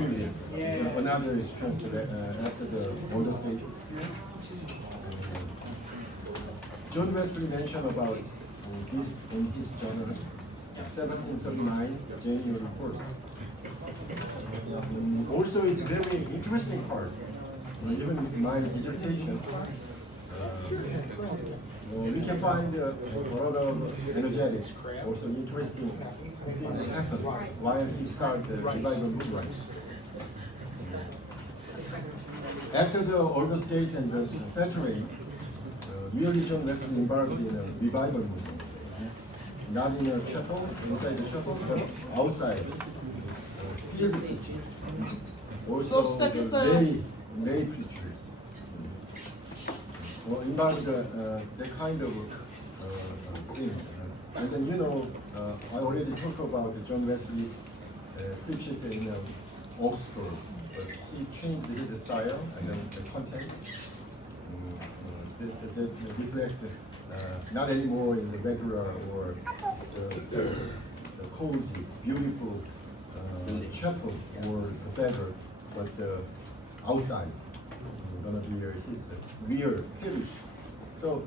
experience. So another experience after the Golden State experience. John Wesley mentioned about this in his journal, 1739, January 1st. Also, it's a very interesting part. Even in my dissertation, we can find a lot of energetic, also interesting things that happened while he started the revival movement. After the Older State and the Federation, really John Wesley embarked in a revival movement. Not in a chapel, inside the chapel, but outside. Field preaching. Also the lay preachers. Embarked that kind of thing. And then, I already talked about John Wesley preached in Oxford, but he changed his style and then the contents that reflects not anymore in the regular or the cozy, beautiful chapel or cathedral, but outside. Going to be his real parish. So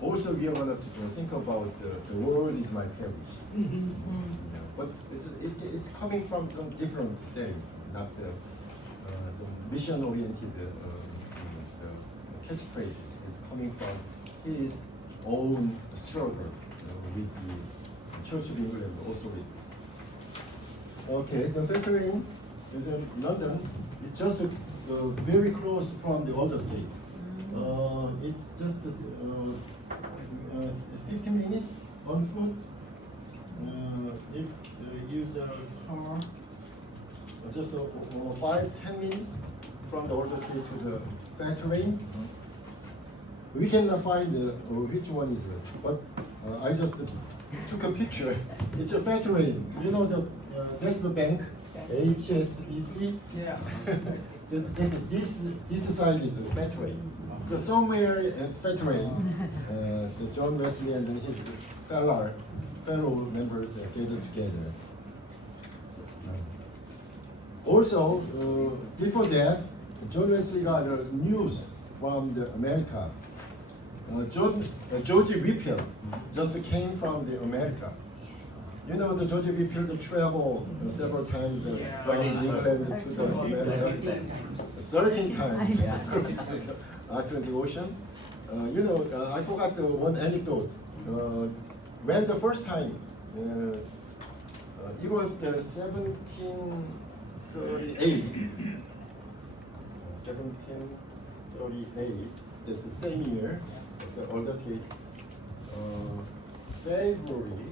also we are going to think about the world is my parish. But it's coming from some different settings, not some mission-oriented catchphrases. It's coming from his own struggle with the Church of England authorities. Okay, the Federation is in London. It's just very close from the Older State. It's just 15 minutes on foot. If you use a car, just 5-10 minutes from the Older State to the Federation. We can find which one is it, but I just took a picture. It's a Federation. That's the bank, HSBC. Yeah. This side is the Federation. So somewhere at Federation, the John Wesley and his fellow members gathered together. Also, before that, John Wesley got news from America. George Whitfield just came from America. The George Whitfield traveled several times from England to America, 13 times across the Atlantic Ocean. I forgot one anecdote. When the first time, it was the 1738, that's the same year, the Older State, February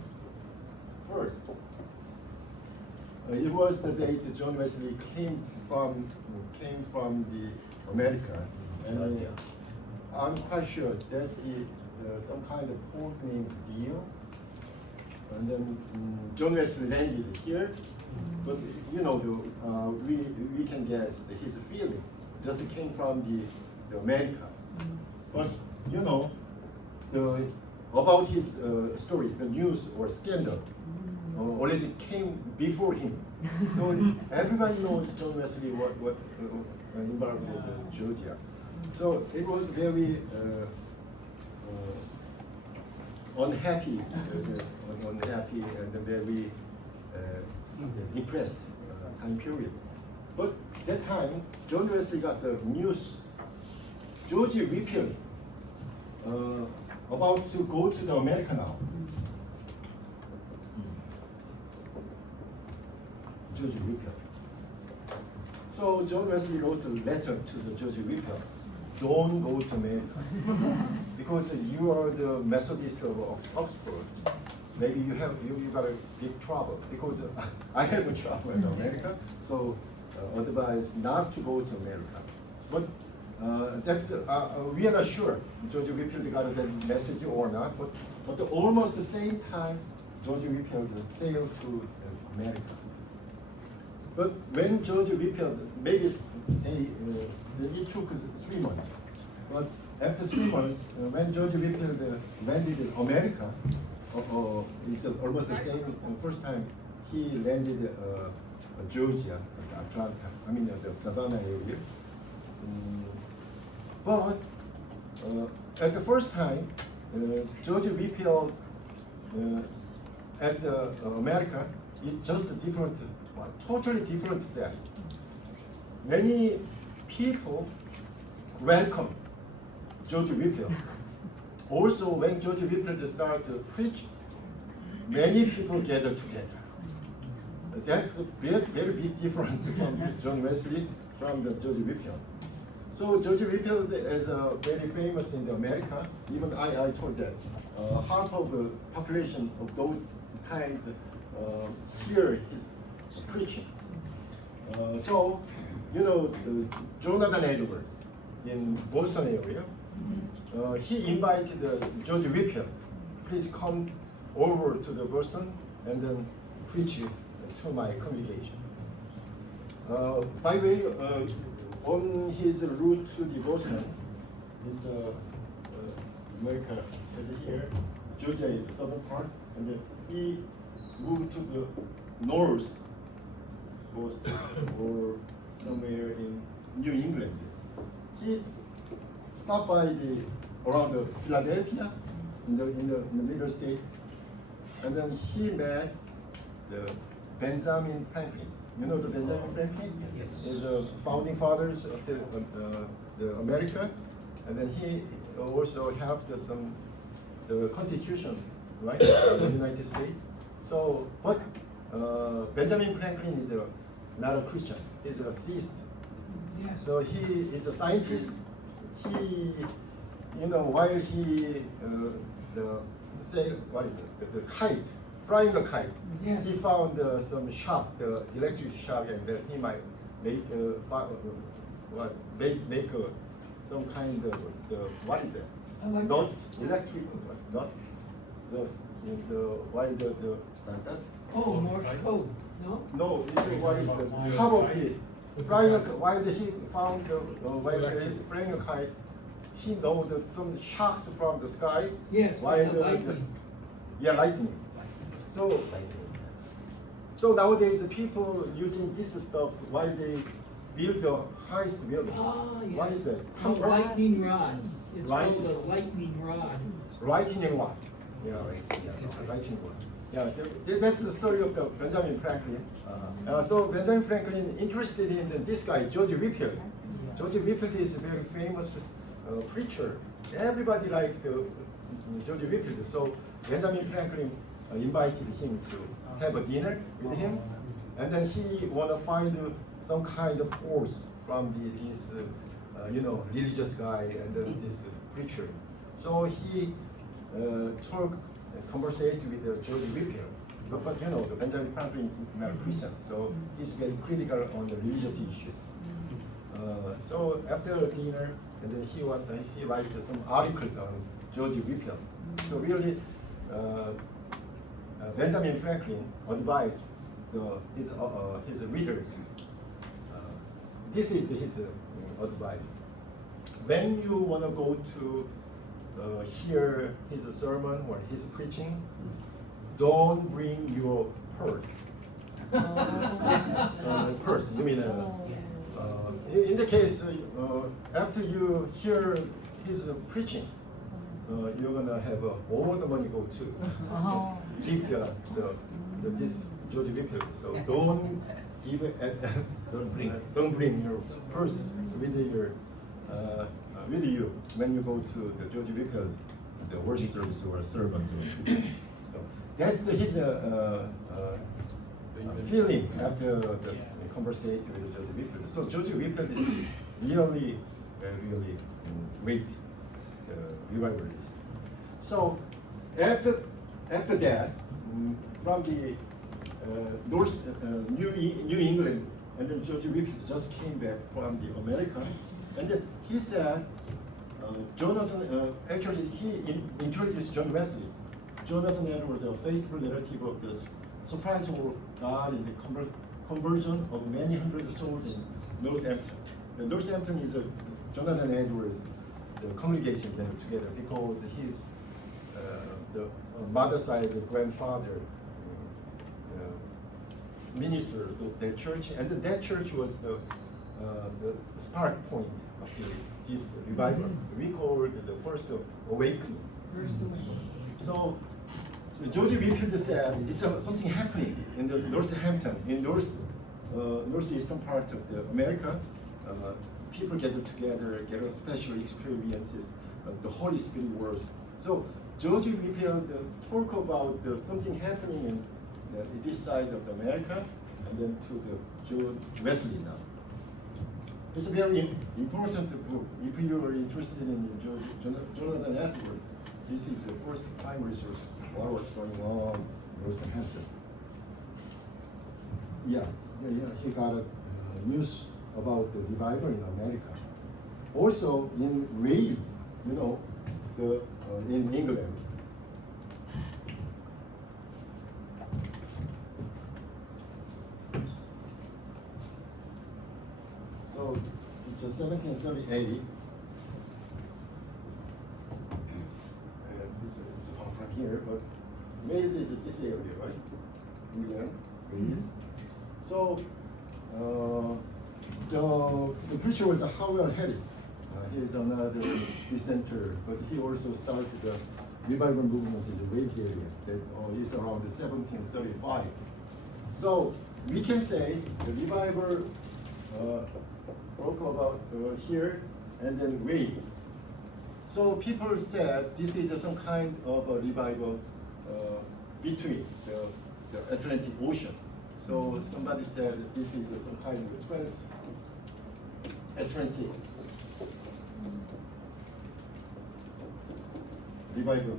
1st. It was the date John Wesley came from the America, and I'm quite sure that's some kind of port names deal. And then John Wesley landed here, but we can guess his feeling just came from the America. But about his story, the news or scandal already came before him. So everybody knows John Wesley what involved with Georgia. So it was very unhappy and very depressed time period. But that time, John Wesley got the news. George Whitfield about to go to the America now. George Whitfield. So John Wesley wrote a letter to the George Whitfield. Don't go to America because you are the Methodist of Oxford. Maybe you got a big trouble because I have a trouble in America. So advise not to go to America. But we are not sure George Whitfield got that message or not. But almost the same time, George Whitfield sailed to America. But when George Whitfield, maybe it took 3 months. But after 3 months, when George Whitfield landed in America, it's almost the same. And first time he landed Georgia, Atlanta. I mean the Savannah area. But at the first time, George Whitfield at America is just a different, totally different set. Many people welcome George Whitfield. Also, when George Whitfield started to preach, many people gather together. That's a very, very big difference from John Wesley from the George Whitfield. So George Whitfield is very famous in America. Even I told that half of the population of those times hear his preaching. So you know Jonathan Edwards in Boston area. He invited George Whitfield, please come over to the Boston and then preach to my congregation. By the way, on his route to the Boston, it's America is here, Georgia is the southern part, and then he moved to the north, Boston, or somewhere in New England. He stopped by around Philadelphia in the middle state, and then he met the Benjamin Franklin. You know the Benjamin Franklin? Yes. Is the founding fathers of the America, and then he also helped the Constitution, right, of the United States. So, but Benjamin Franklin is not a Christian. He's a theist. Yes. So he is a scientist. He, you know, while he the kite, flying the kite, Yes. he found some shock, the electric shock, and that he might make some kind of what is that? Not electric, not the while the like that. Oh, Morse code, no? No, it's what is the top of the flying while he found while he's flying a kite, he knows that some shocks from the sky. Yes, while the lightning. Yeah, lightning. So nowadays people using this stuff while they build the highest building. Ah, yes. What is that? Oh, lightning rod. It's Light- called a lightning rod. Lightning rod. Yeah, lightning rod. Yeah, that's the story of the Benjamin Franklin. So Benjamin Franklin interested in this guy, George Whitfield. George Whitfield is a very famous preacher. Everybody liked George Whitfield. So Benjamin Franklin invited him to have a dinner with him, and then he want to find some kind of force from this religious guy and then this preacher. So he conversate with George Whitfield. But you know, the Benjamin Franklin is not a Christian, so he's very critical on the religious issues. So after dinner, and then he writes some articles on George Whitfield. So really, Benjamin Franklin advised his readers. This is his advice. When you want to go to hear his sermon or his preaching, don't bring your purse. Purse, you mean, in the case, after you hear his preaching, you're gonna have all the money go to give this George Whitfield. So don't give it, don't bring your purse with you when you go to the George Whitfield, the worship service or sermons. So that's his feeling after the conversation with George Whitfield. So George Whitfield is really great revivalist. So after that, from the New England, and then George Whitfield just came back from the America, and then he said, actually he introduced John Wesley. Jonathan Edwards, a faithful narrative of the surprise of God in the conversion of many hundred souls in Northampton. The Northampton is Jonathan Edwards, the congregation there together, because his the mother side, the grandfather minister of that church, and that church was the spark point of this revival. We call it the first awakening. First of all. So George Whitfield said it's something happening in the Northampton, in northeastern part of the America. People gather together, get a special experiences of the Holy Spirit words. So George Whitfield talk about something happening in this side of America, and then to the John Wesley now. It's a very important book. If you are interested in Jonathan Edwards, this is the first primary source of what's going on in Northampton. Yeah, he got news about the revival in America. Also in Wales, in England. So it's 1738. This is from here, but Wales is this area, right? England, Wales. So the preacher was Howell Harris. He's another dissenter, but he also started the revival movement in the Wales area. That is around 1735. So we can say the revival broke about here and then Wales. So people said this is some kind of a revival between the Atlantic Ocean. So somebody said this is some kind of trans-Atlantic revival.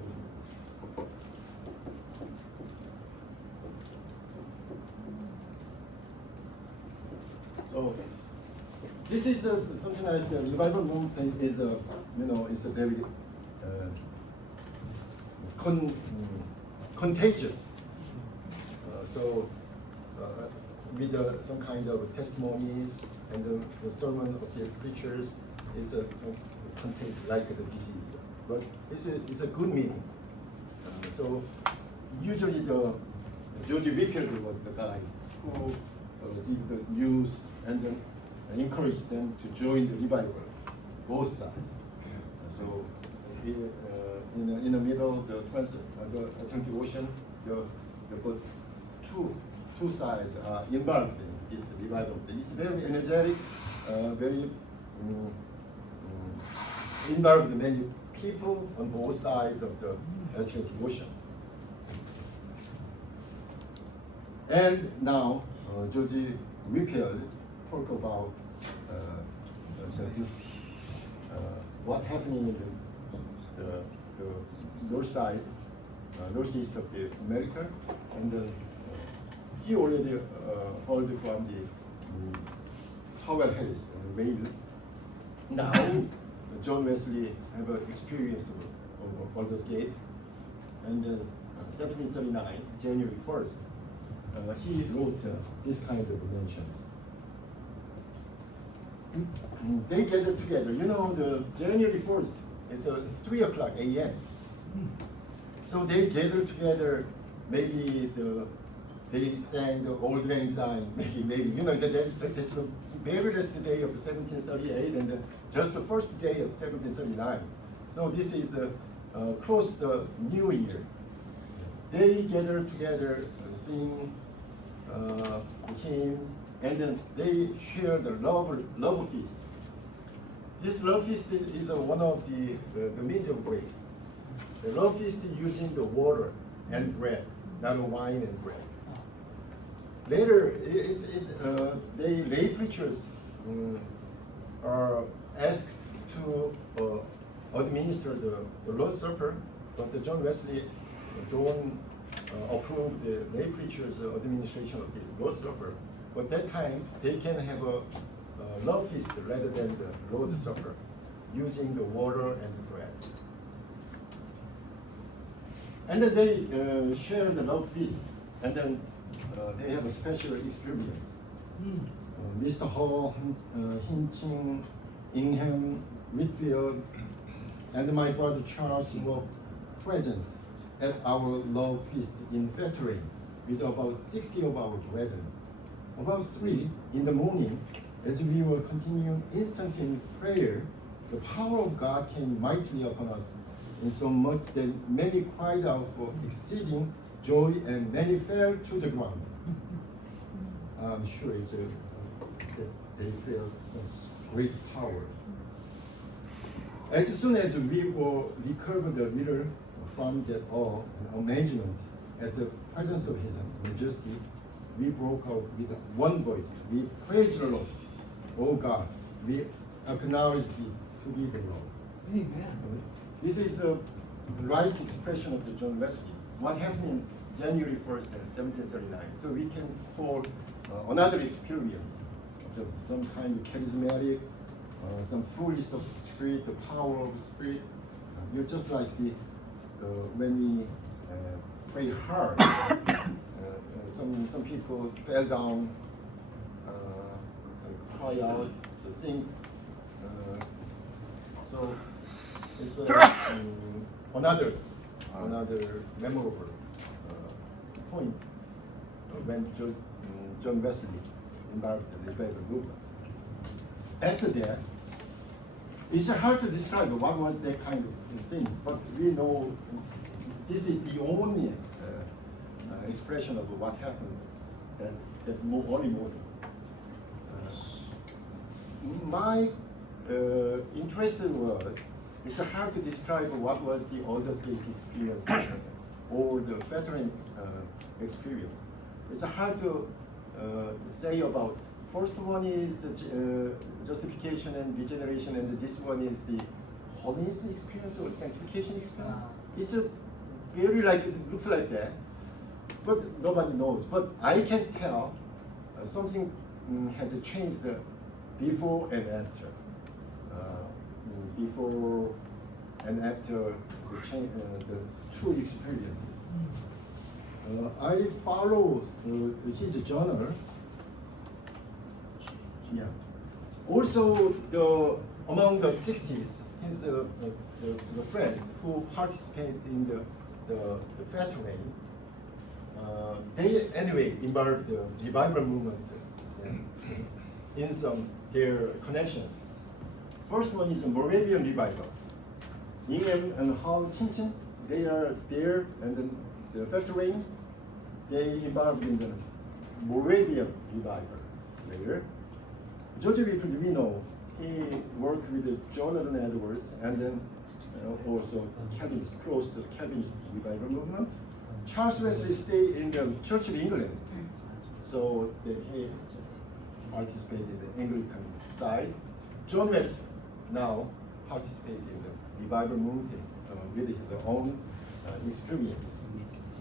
So this is something like the revival movement is it's a very contagious. With some kind of testimonies and the sermon of the preachers is contagious like the disease, but it's a good meaning. So usually the George Whitfield was the guy who did the news and then encouraged them to join the revival, both sides. So in the middle, the Atlantic Ocean, the two sides are involved in this revival. It's very energetic, very involved many people on both sides of the Atlantic Ocean. And now George Whitfield talk about this what happening in the north side, northeast of the America, and he already heard from the Howell Harris in Wales. Now John Wesley have an experience of Baldur's Gate, and then 1739, January 1st, he wrote this kind of mentions. They gathered together. The January 1st, it's 3 o'clock a.m. So they gathered together. Maybe they sang the Old Lang Syne. Maybe that's the very last day of 1738, and just the first day of 1739. So this is close the New Year. They gathered together, sing hymns, and then they share the love feast. This love feast is one of the means of grace. The love feast is using the water and bread, not wine and bread. Later, the lay preachers are asked to administer the Lord's Supper, but John Wesley don't approve the lay preachers' administration of the Lord's Supper. But that time, they can have a love feast rather than the Lord's Supper, using the water and the bread. And then they share the love feast, and then they have a special experience. Mr. Hall, Hinching, Ingham, Whitfield, and my brother Charles were present at our love feast in Fettery with about 60 of our brethren. About 3 in the morning, as we were continuing instant in prayer, the power of God came mightily upon us, insomuch that many cried out for exceeding joy, and many fell to the ground. I'm sure they felt some great power. As soon as we recovered a little from that awe and amazement at the presence of His Majesty, we broke out with one voice. We praise the Lord. Oh God, we acknowledge Thee to be the Lord. Amen. This is the right expression of the John Wesley. What happened in January 1st, 1739. So we can call another experience of some kind of charismatic, some fullness of spirit, the power of spirit. You're just like when we pray hard. Some people fell down, cry out, sing. So it's another memorable point when John Wesley embarked the revival movement. After that, it's hard to describe what was that kind of thing, but we know this is the only expression of what happened that early morning. My interest was, it's hard to describe what was the Aldersgate experience or the veteran experience. It's hard to say about. First one is justification and regeneration, and this one is the holiness experience or sanctification experience. It's a very it looks like that, but nobody knows. But I can tell something has changed before and after. Before and after the two experiences. I follow his journal. Yeah. Also, among the 60s, his the friends who participated in the veteran, they anyway involved the revival movement in some their connections. First one is a Moravian revival. Ingham and Hall Hinton, they are there, and then the veteran, they involved in the Moravian revival later. George Whitfield, we know, he worked with Jonathan Edwards, and then also Calvinist, close to the Calvinist revival movement. Charles Wesley stayed in the Church of England, so he participated in the Anglican side. John Wesley now participated in the revival movement with his own experiences.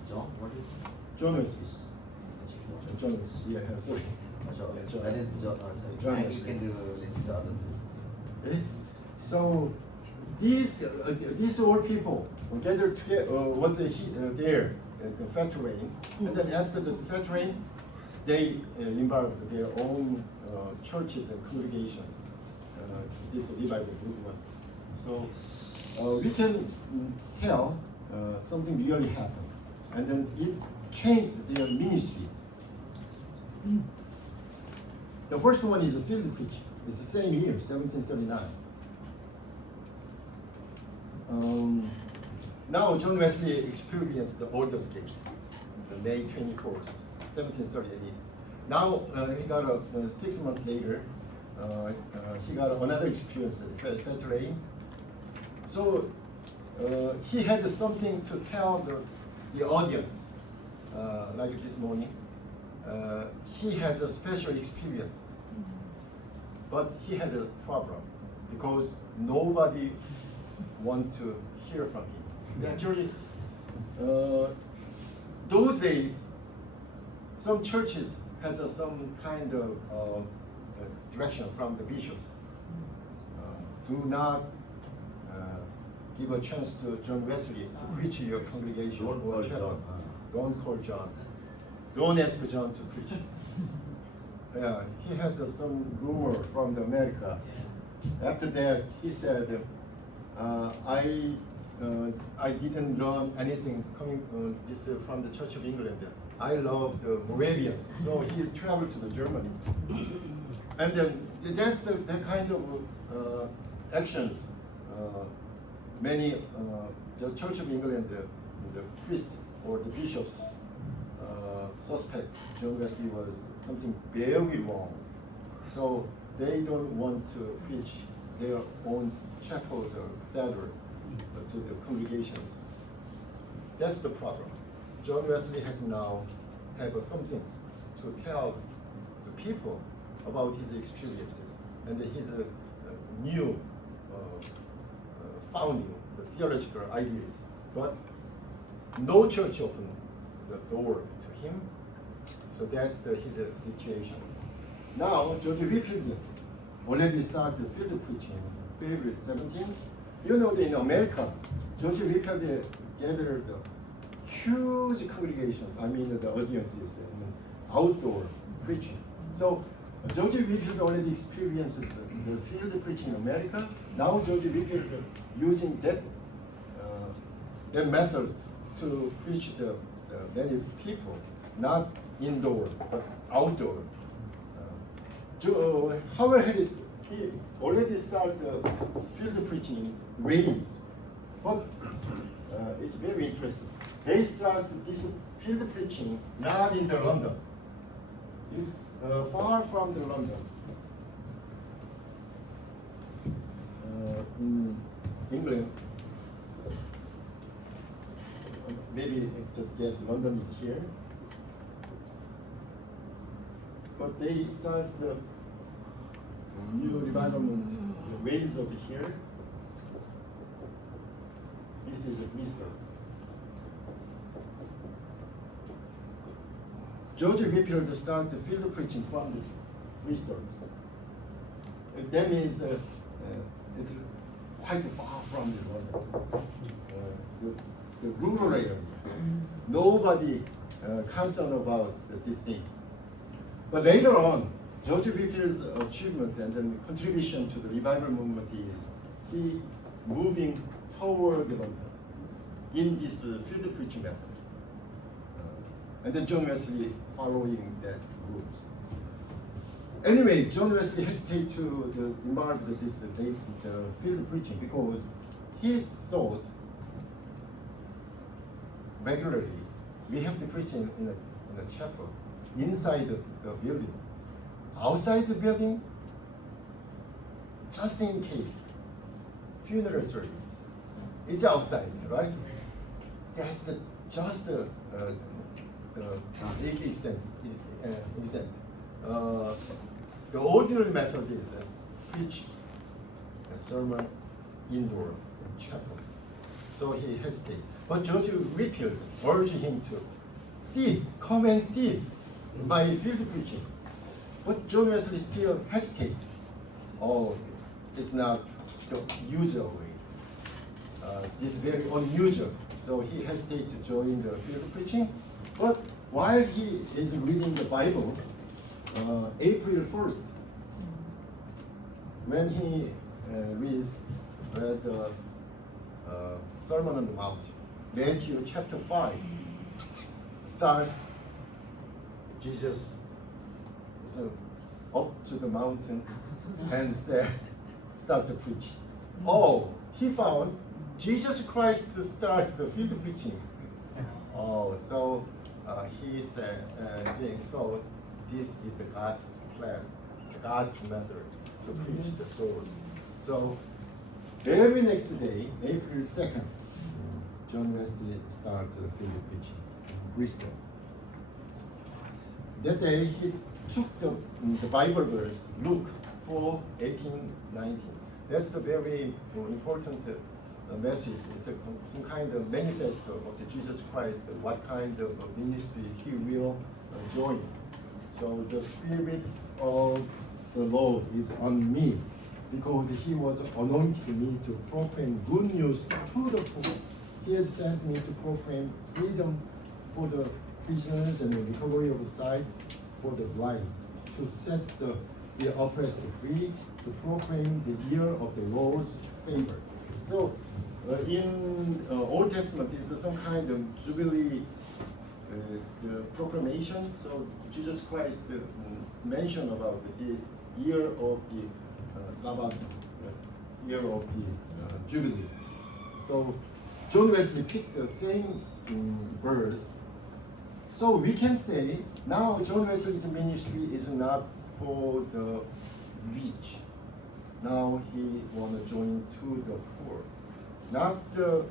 John, what is John Wesley. John Wesley, yeah, sorry. that is John you can do list others. Okay? So these old people gathered together, was there at the veteran, and then after the veteran, they involved their own churches and congregations. This revival movement. So we can tell something really happened, and then it changed their ministries. The first one is a field preaching. It's the same year, 1739. Now John Wesley experienced the Aldersgate, May 24th, 1738. Now he got 6 months later. He got another experience at the veteran. So he had something to tell the audience, like this morning. He had a special experiences, but he had a problem because nobody want to hear from him. Actually, those days, some churches has some kind of direction from the bishops. Do not give a chance to John Wesley to preach in your congregation or chapel. Don't call John. Don't ask John to preach. Yeah, he has some rumor from the America. After that, he said, I didn't learn anything coming this from the Church of England. I love the Moravian. So he traveled to the Germany. And then that's the kind of actions many the Church of England, the priest or the bishops suspect John Wesley was something very wrong. So they don't want to preach their own chapels or cathedral to the congregations. That's the problem. John Wesley has now have something to tell the people about his experiences and his new founding, the theological ideas. But no church opened the door to him. So that's his situation. Now, George Whitfield already started field preaching February 17th. You know that in America, George Whitfield gathered huge congregations, I mean the audiences and outdoor preaching. So George Whitfield already experiences the field preaching in America. Now George Whitfield using that method to preach the many people, not indoor but outdoor. Howard Harris, he already started field preaching in Wales, but it's very interesting. They start this field preaching not in the London. It's far from the London. In England, maybe just guess London is here. But they start new revival movement, the Wales over here. This is Bristol. George Whitfield started the field preaching from Bristol. That means it's quite far from the rural area. Nobody concerned about these things. But later on, George Whitfield's achievement and then contribution to the revival movement is he moving toward the London in this field preaching method. And then John Wesley following that rules. Anyway, John Wesley hesitated to embark this field preaching because he thought regularly we have to preach in a chapel inside the building. Outside the building, just in case, funeral service. It's outside, right? That's just the extent. The ordinary method is preach a sermon indoor in chapel. So he hesitated. But George Whitfield urged him to come and see my field preaching. But John Wesley still hesitated. Oh, it's not the usual way. This is very unusual. So he hesitated to join the field preaching. But while he is reading the Bible, April 1st, when he read the Sermon on the Mount, Matthew chapter 5, starts Jesus is up to the mountain and start to preach. Oh, he found Jesus Christ to start the field preaching. Oh, so he said, he thought this is the God's plan, God's method to preach the souls. So very next day, April 2nd, John Wesley started the field preaching in Bristol. That day he took the Bible verse, Luke 4:18-19. That's the very important message. It's some kind of manifesto of the Jesus Christ, what kind of ministry he will join. So the Spirit of the Lord is on me, because he was anointing me to proclaim good news to the poor. He has sent me to proclaim freedom for the prisoners and the recovery of sight for the blind, to set the oppressed free, to proclaim the year of the Lord's favor. So in Old Testament is some kind of jubilee the proclamation. So Jesus Christ mentioned about this year of the Sabbath, year of the Jubilee. So John Wesley picked the same verse. So we can say now John Wesley's ministry is not for the rich. Now he want to join to the poor, not the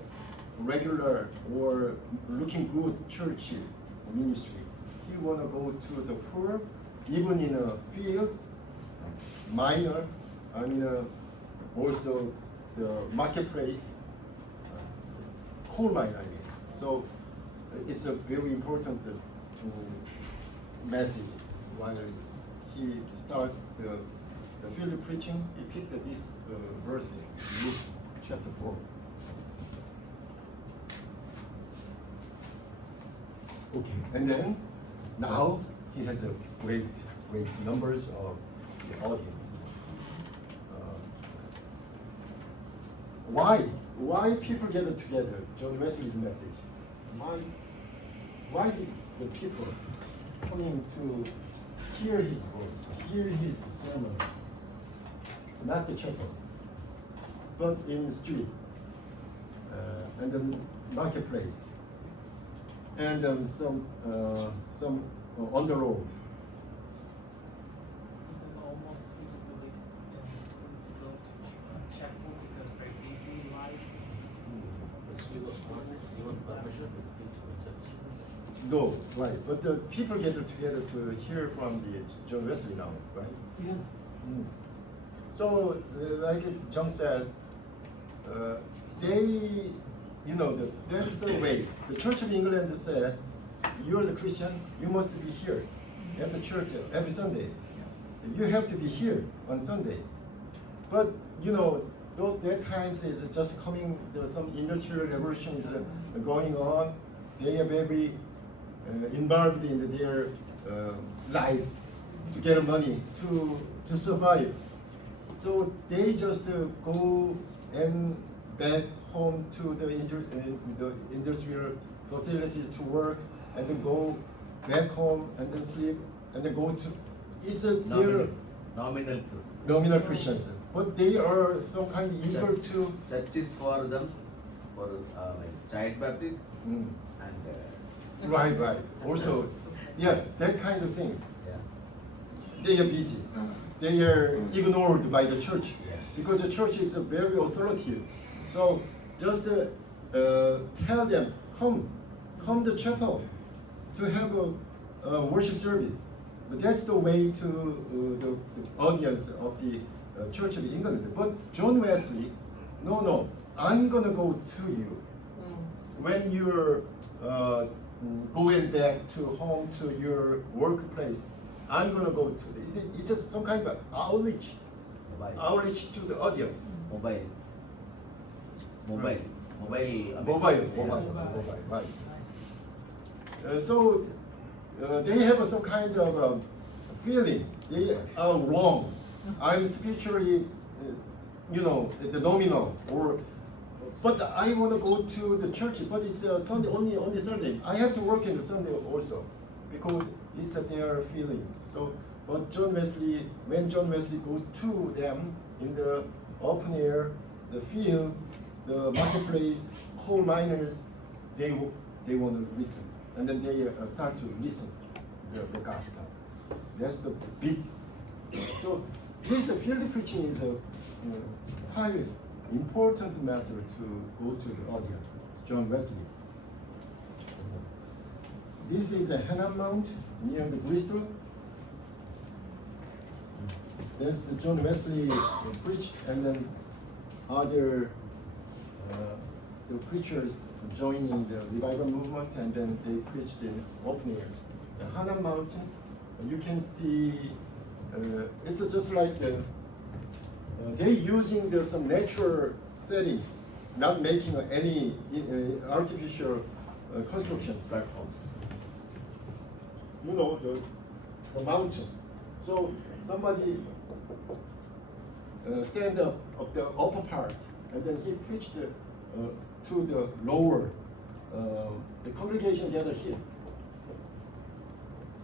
regular or looking good church ministry. He want to go to the poor, even in a field, minor, also the marketplace, coal mine, So it's a very important message. While he start the field preaching, he picked this verse in Luke chapter 4. Okay, and then now he has a great numbers of the audiences. Why people gather together? John Wesley's message. Why did the people coming to hear his voice, hear his sermon? Not the chapel, but in the street, and the marketplace, and then some on the road. Because almost people believe to go to chapel because they're busy in life. No, right. But the people gather together to hear from the John Wesley now, right? Yeah. So, like John said, that's the way. The Church of England said, you're the Christian, you must be here at the church every Sunday. You have to be here on Sunday. But, that times is just coming, there's some industrial revolution is going on. They are very involved in their lives to get money, to survive. So they just go and back home to the industrial facilities to work, and then go back home and then sleep, and then go to. They're nominal Christians, but they are some kind of eager to. Churches for them, for like child baptism and. Right. Also, yeah, that kind of thing. Yeah. They are busy. They are ignored by the church, Yeah. because the church is very authoritative. So just tell them, come to chapel to have a worship service. But that's the way to the audience of the Church of England. But John Wesley, no, I'm gonna go to you when you're going back to home to your workplace. I'm gonna go to it's just some kind of outreach to the audience. Mobile, Right. So they have some kind of feeling they are wrong. I'm spiritually, the nominal, but I want to go to the church, but it's Sunday only Sunday. I have to work in the Sunday also, because it's their feelings. So, but when John Wesley go to them in the open air, the field, the marketplace, coal miners, they want to listen, and then they start to listen the gospel. That's the big. So this field preaching is a quite important method to go to the audience. John Wesley. This is a Hannah Mount near the Bristol. That's the John Wesley preach, and then other the preachers joining the revival movement, and then they preached in open air. The Hannah Mountain, you can see, it's just like they're using some natural settings, not making any artificial construction platforms. The mountain. So somebody stand up of the upper part, and then he preached to the lower. The congregation gathered here,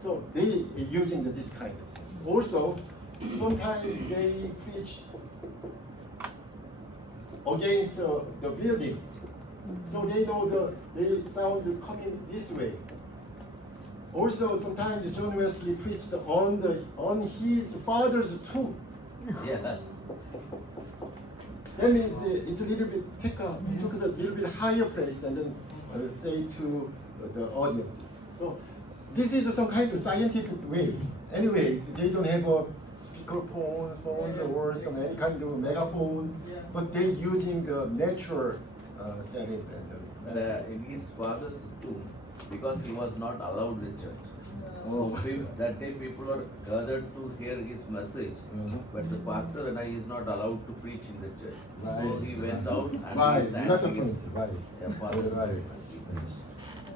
So they using this kind of thing. Also, sometimes they preach against the building. So they know the sound coming this way. Also, sometimes John Wesley preached on his father's tomb. Yeah. That means it's a little bit took it a little bit higher place and then say to the audiences. So this is some kind of scientific way. Anyway, they don't have a speaker phones or some any kind of megaphones, but they using the natural settings and In his father's tomb, because he was not allowed in church. Oh. That day people were gathered to hear his message, but the pastor and I is not allowed to preach in the church. So he went out and right, he you got the standing in point, right. yeah, father's Right. tomb.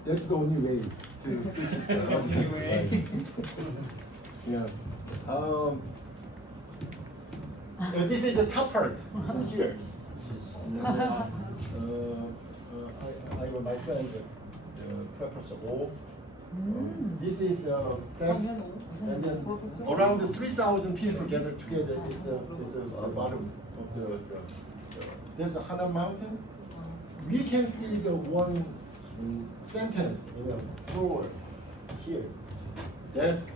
That's the only way to preach it. The only way. Yeah. This is the top part here. I got my friend, Professor O. This is that, and then around 3,000 people gathered together. It's the bottom of the there's a Hana mountain. We can see the one sentence in the floor here. That's,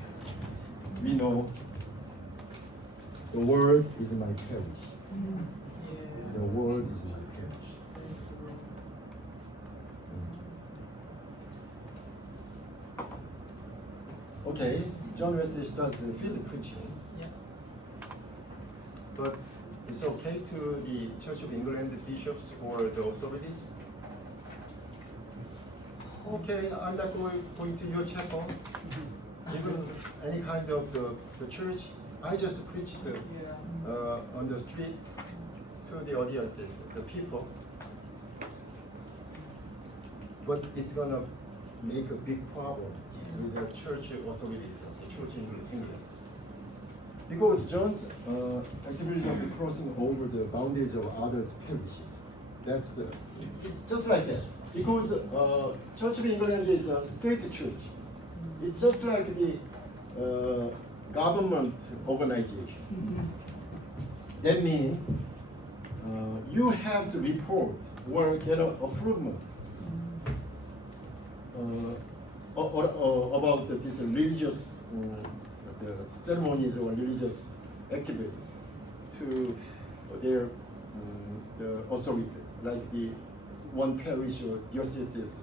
we know, the world is my parish. The world is my parish. Okay, John Wesley started the field preaching, but it's okay to the Church of England bishops or the authorities. Okay, I'm not going to your chapel, even any kind of the church. I just preach on the street to the audiences, the people. But it's gonna make a big problem with the church authorities of the church in England. Because John's activism of the crossing over the boundaries of others' parishes. It's just like that. Because Church of England is a state church. It's just like the government organization. That means you have to report or get an approval about this religious the ceremonies or religious activities to their the authority, like the one parish or diocese is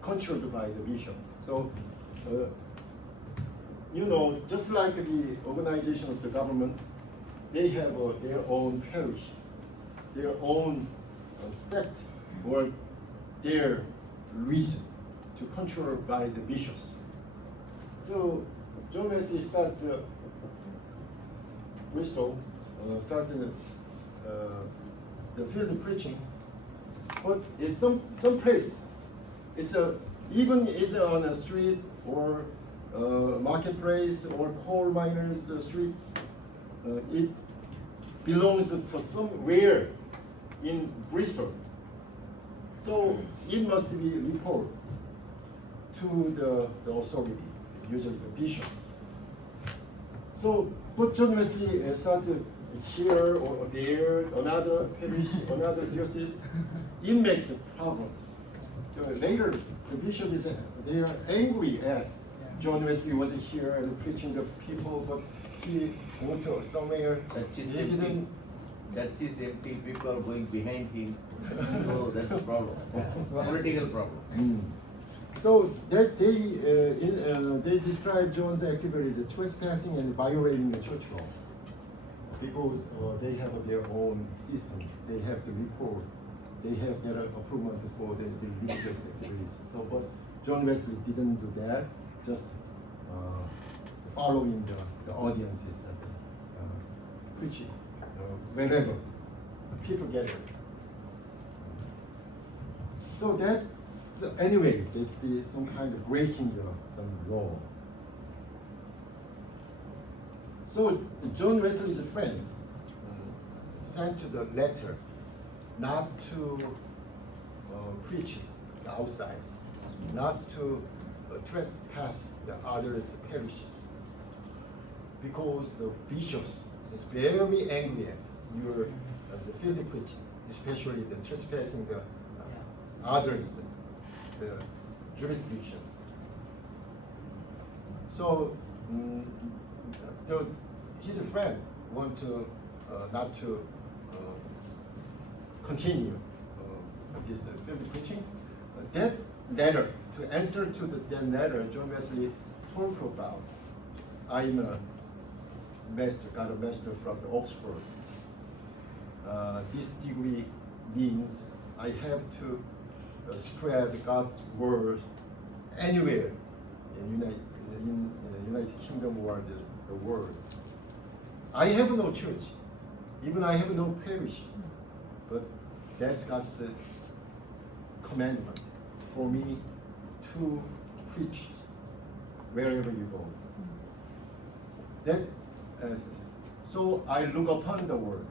controlled by the bishops. So, just like the organization of the government, they have their own parish, their own sect, or their reason to control by the bishops. So, John Wesley started Bristol, started the field preaching, but it's some place. It's even is on a street or marketplace or coal miners street. It belongs to somewhere in Bristol. So it must be reported to the authority, usually the bishops. So, but John Wesley started here or there, another parish, another diocese. It makes problems. So later, the bishop is they are angry at John Wesley was here and preaching the people, but he went to somewhere. Church is He empty. didn't. Church is empty. People are going behind him. So that's a problem. Political problem. So that they describe John's activity as trespassing and violating the church law, because they have their own systems. They have to report. They have their approval for the religious activities. So, but John Wesley didn't do that. Just following the audiences and preaching wherever people get it. So that. So anyway, it's some kind of breaking some law. So John Wesley's friend sent to the letter not to preach outside, not to trespass the others' parishes, because the bishops is very angry at your the field preaching, especially the trespassing the others' the jurisdictions. So his friend want to not to continue this field preaching. That letter, to answer to that letter, John Wesley talked about, I'm a master, got a master from the Oxford. This degree means I have to spread God's word anywhere in United Kingdom or the world. I have no church, even I have no parish, but that's God's commandment for me to preach wherever you go. That, so I look upon the word.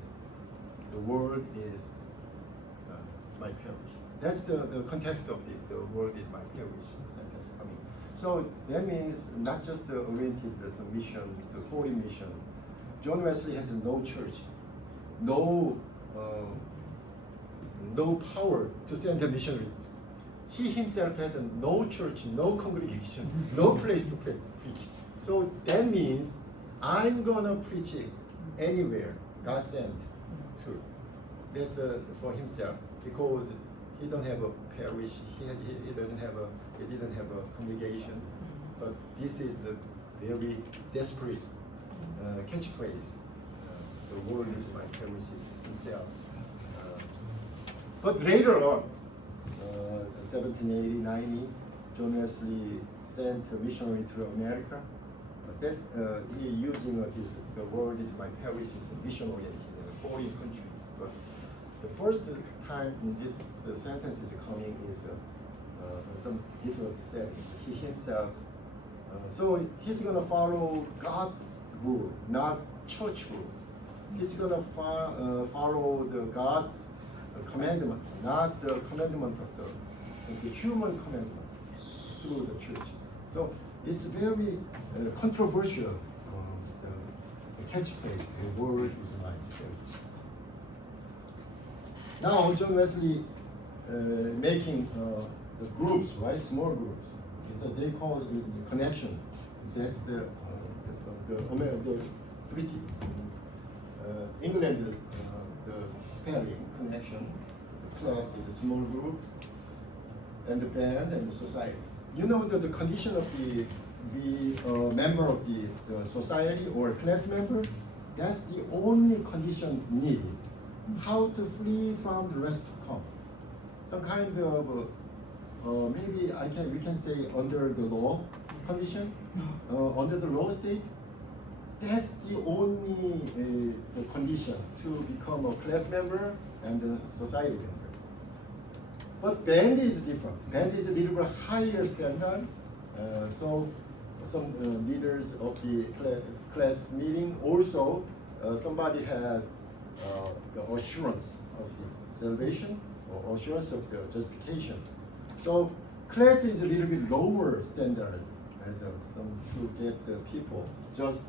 The word is my parish. That's the context of the word is my parish sentence coming. So that means not just the oriented mission, the foreign mission. John Wesley has no church, no power to send a missionary. He himself has no church, no congregation, no place to preach. So that means I'm gonna preach it anywhere God sent to. That's for himself, because he don't have a parish, he didn't have a congregation. But this is a very desperate catchphrase. The word is my parish is himself. But later on, 1780, 90, John Wesley sent a missionary to America. That he using the word is my parish is mission oriented in foreign countries. But the first time this sentence is coming is some different settings. He himself, so he's gonna follow God's rule, not church rule. He's gonna follow the God's commandment, not the commandment of the human commandment through the church. So it's very controversial. The catchphrase, the word is my parish. Now John Wesley making the groups, right? Small groups. So they call it the connection. That's the British England the spelling connection. The class is a small group, and the band and the society. You know the condition of the member of the society or class member. That's the only condition needed. How to flee from the rest to come. Some kind of maybe we can say under the law condition, under the law state. That's the only the condition to become a class member and a society member. But band is different. Band is a little bit higher standard. So some leaders of the class meeting also somebody had the assurance of the salvation or assurance of the justification. So class is a little bit lower standard as some to get the people just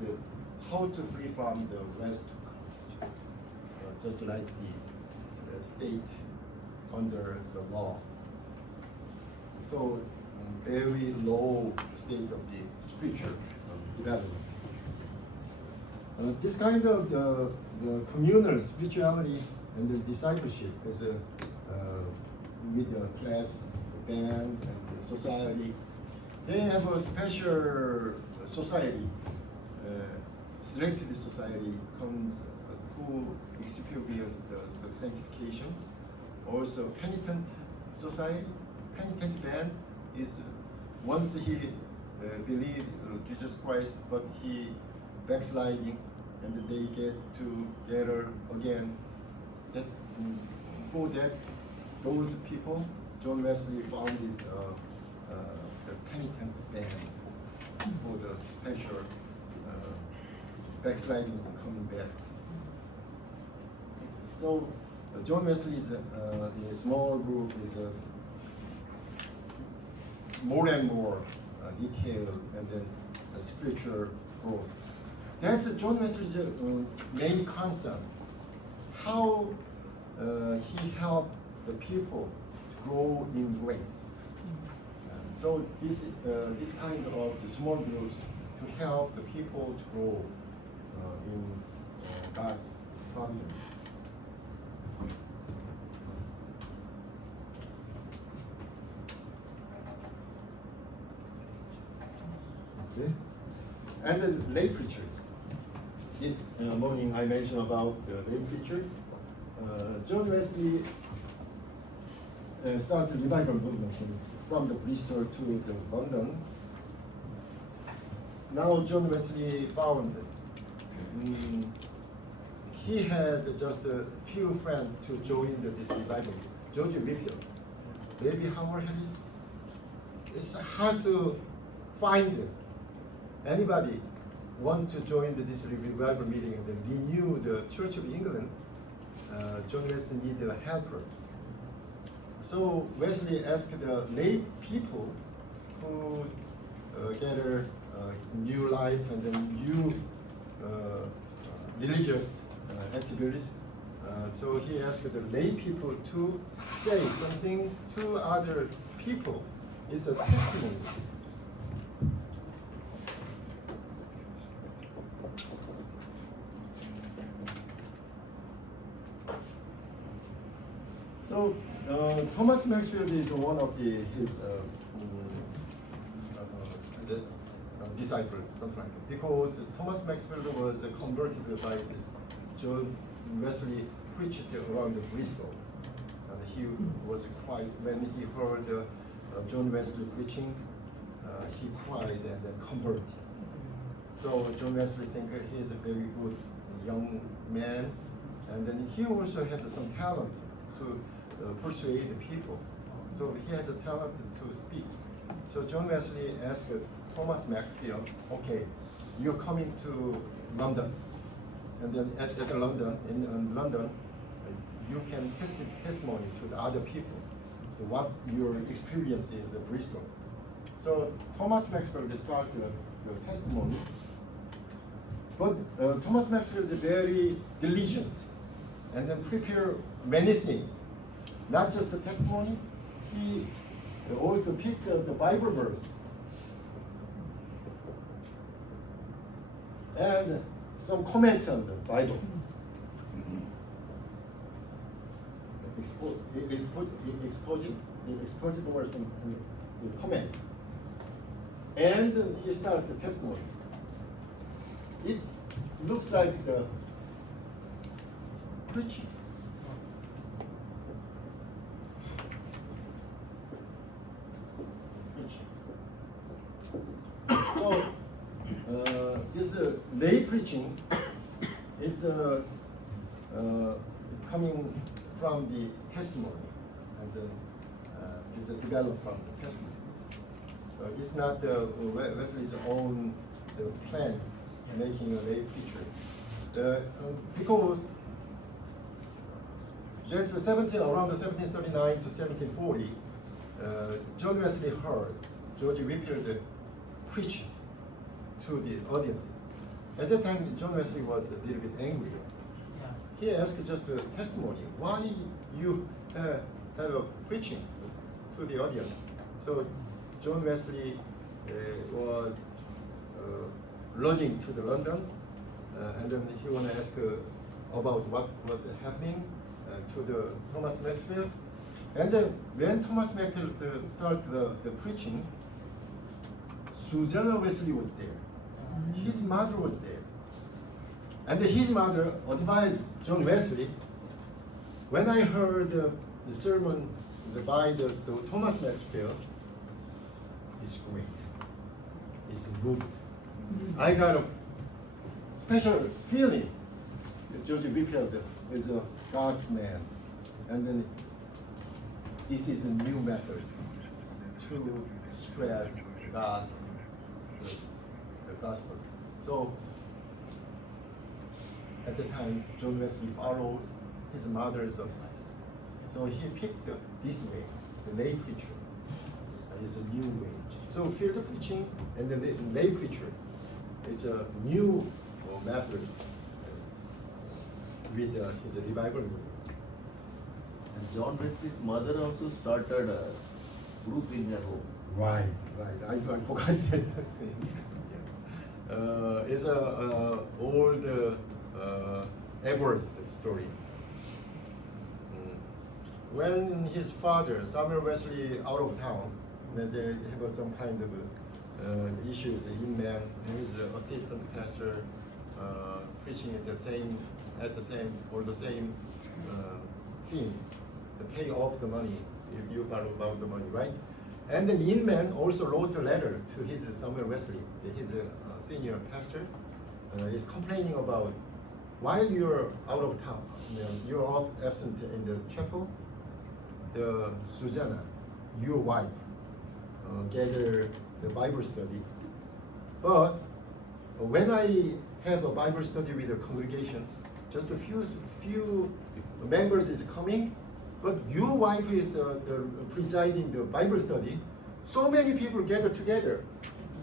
how to free from the rest, just like the state under the law. So very low state of the spiritual development. This kind of the communal spirituality and the discipleship is with the class, band, and the society. They have a special society, selected society comes who experience the sanctification. Also, penitent society, penitent man is once he believed Jesus Christ, but he backsliding, and they get together again. That for that, those people, John Wesley founded the penitent band for the special backsliding and coming back. So John Wesley is a small group is more and more detail and then spiritual growth. That's John Wesley's main concern. How he helped the people to grow in grace. So this kind of the small groups to help the people to grow in God's providence. Okay. And the lay preachers. This morning I mentioned about the lay preacher. John Wesley started the revival movement from the Bristol to the London. Now John Wesley found he had just a few friends to join this revival. George Whitfield, maybe Howard Harris. It's hard to find anybody want to join this revival meeting and renew the Church of England. John Wesley needed a helper. So Wesley asked the lay people who get a new life and then new religious activities. So he asked the lay people to say something to other people. It's a testimony. So Thomas Maxfield is one of his disciples, something like that. Because Thomas Maxfield was converted by John Wesley, preached around Bristol, and he was quite. When he heard John Wesley preaching, he cried and then converted. So John Wesley thinks he is a very good young man, and then he also has some talent to persuade the people. So he has a talent to speak. So John Wesley asked Thomas Maxfield, okay, you're coming to London. And then at London, in London, you can testimony to the other people, to what your experience is at Bristol. So Thomas Maxfield started the testimony. But Thomas Maxfield is very diligent and then prepare many things. Not just the testimony, he also picked the Bible verse and some comment on the Bible. Exposing words and comment. And he started the testimony. It looks like the preaching. So this lay preaching is coming from the testimony, and is developed from the testimony. So it's not Wesley's own plan making a lay preacher, because there's around 1739 to 1740. John Wesley heard George Whitfield preach to the audiences. At that time, John Wesley was a little bit angry. Yeah. He asked just a testimony. Why you have a preaching to the audience? So John Wesley was running to the London, and then he want to ask about what was happening to the Thomas Maxfield. And then when Thomas Maxfield started the preaching, Susanna Wesley was there. His mother was there. And his mother advised John Wesley, when I heard the sermon by the Thomas Maxfield, it's great. It's moving. I got a special feeling that George Whitfield is a God's man. And then this is a new method to spread the gospel. So at the time, John Wesley followed his mother's advice. So he picked this way, the lay preacher. It's a new way. So field preaching and the lay preacher is a new method with his revival movement. And John Wesley's mother also started a group in her home. Right. I forgot that. It's a old Everest story. When his father, Samuel Wesley, out of town, then they have some kind of issues in man, and his assistant pastor preaching at the same thing, to pay off the money if you follow about the money, right? And then Inman also wrote a letter to his Samuel Wesley, his senior pastor, is complaining about while you're out of town, you're all absent in the chapel, the Susanna, your wife, gather the Bible study. But when I have a Bible study with the congregation, just a few members is coming, but your wife is presiding the Bible study. So many people gather together,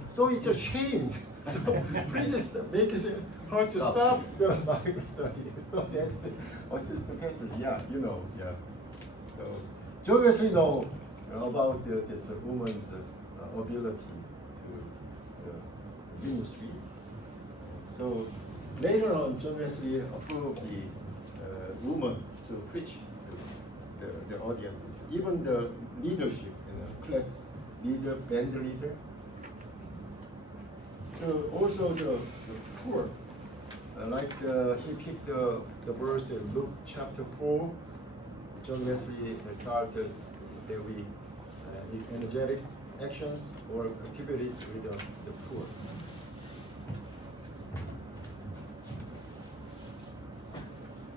so it's a shame. So please make it hard to stop the Bible study. So that's the assistant pastor. Yeah, you know, yeah. So John Wesley know about this woman's ability to ministry. So later on, John Wesley approved the woman to preach to the audiences, even the leadership, class leader, band leader. So also the poor, like he picked the verse in Luke chapter 4. John Wesley started very energetic actions or activities with the poor.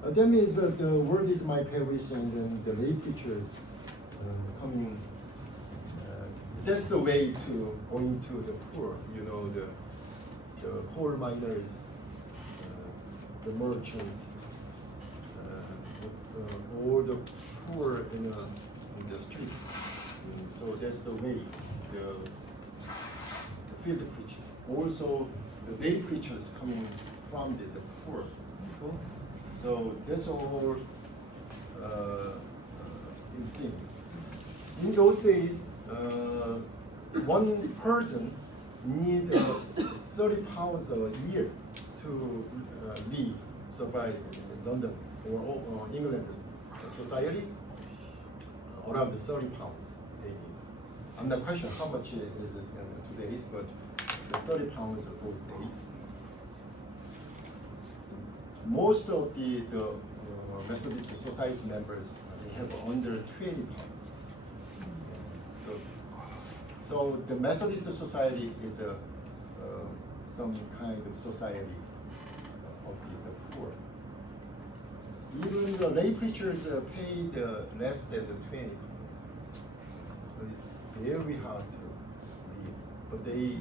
That means that the world is my parish, and then the lay preachers coming. That's the way to going to the poor. You know, the coal miners, the merchant, all the poor in the street. So that's the way the field preaching. Also, the lay preachers coming from the poor people. So that's all in things. In those days, one person need 30 pounds a year to live, survive in London or England society. Around 30 pounds they need. I'm not quite sure how much is it today, but the 30 pounds of those days. Most of the Methodist Society members, they have under 20 pounds. So the Methodist Society is some kind of society of the poor. Even the lay preachers paid less than the 20 pounds. So it's very hard to live, but they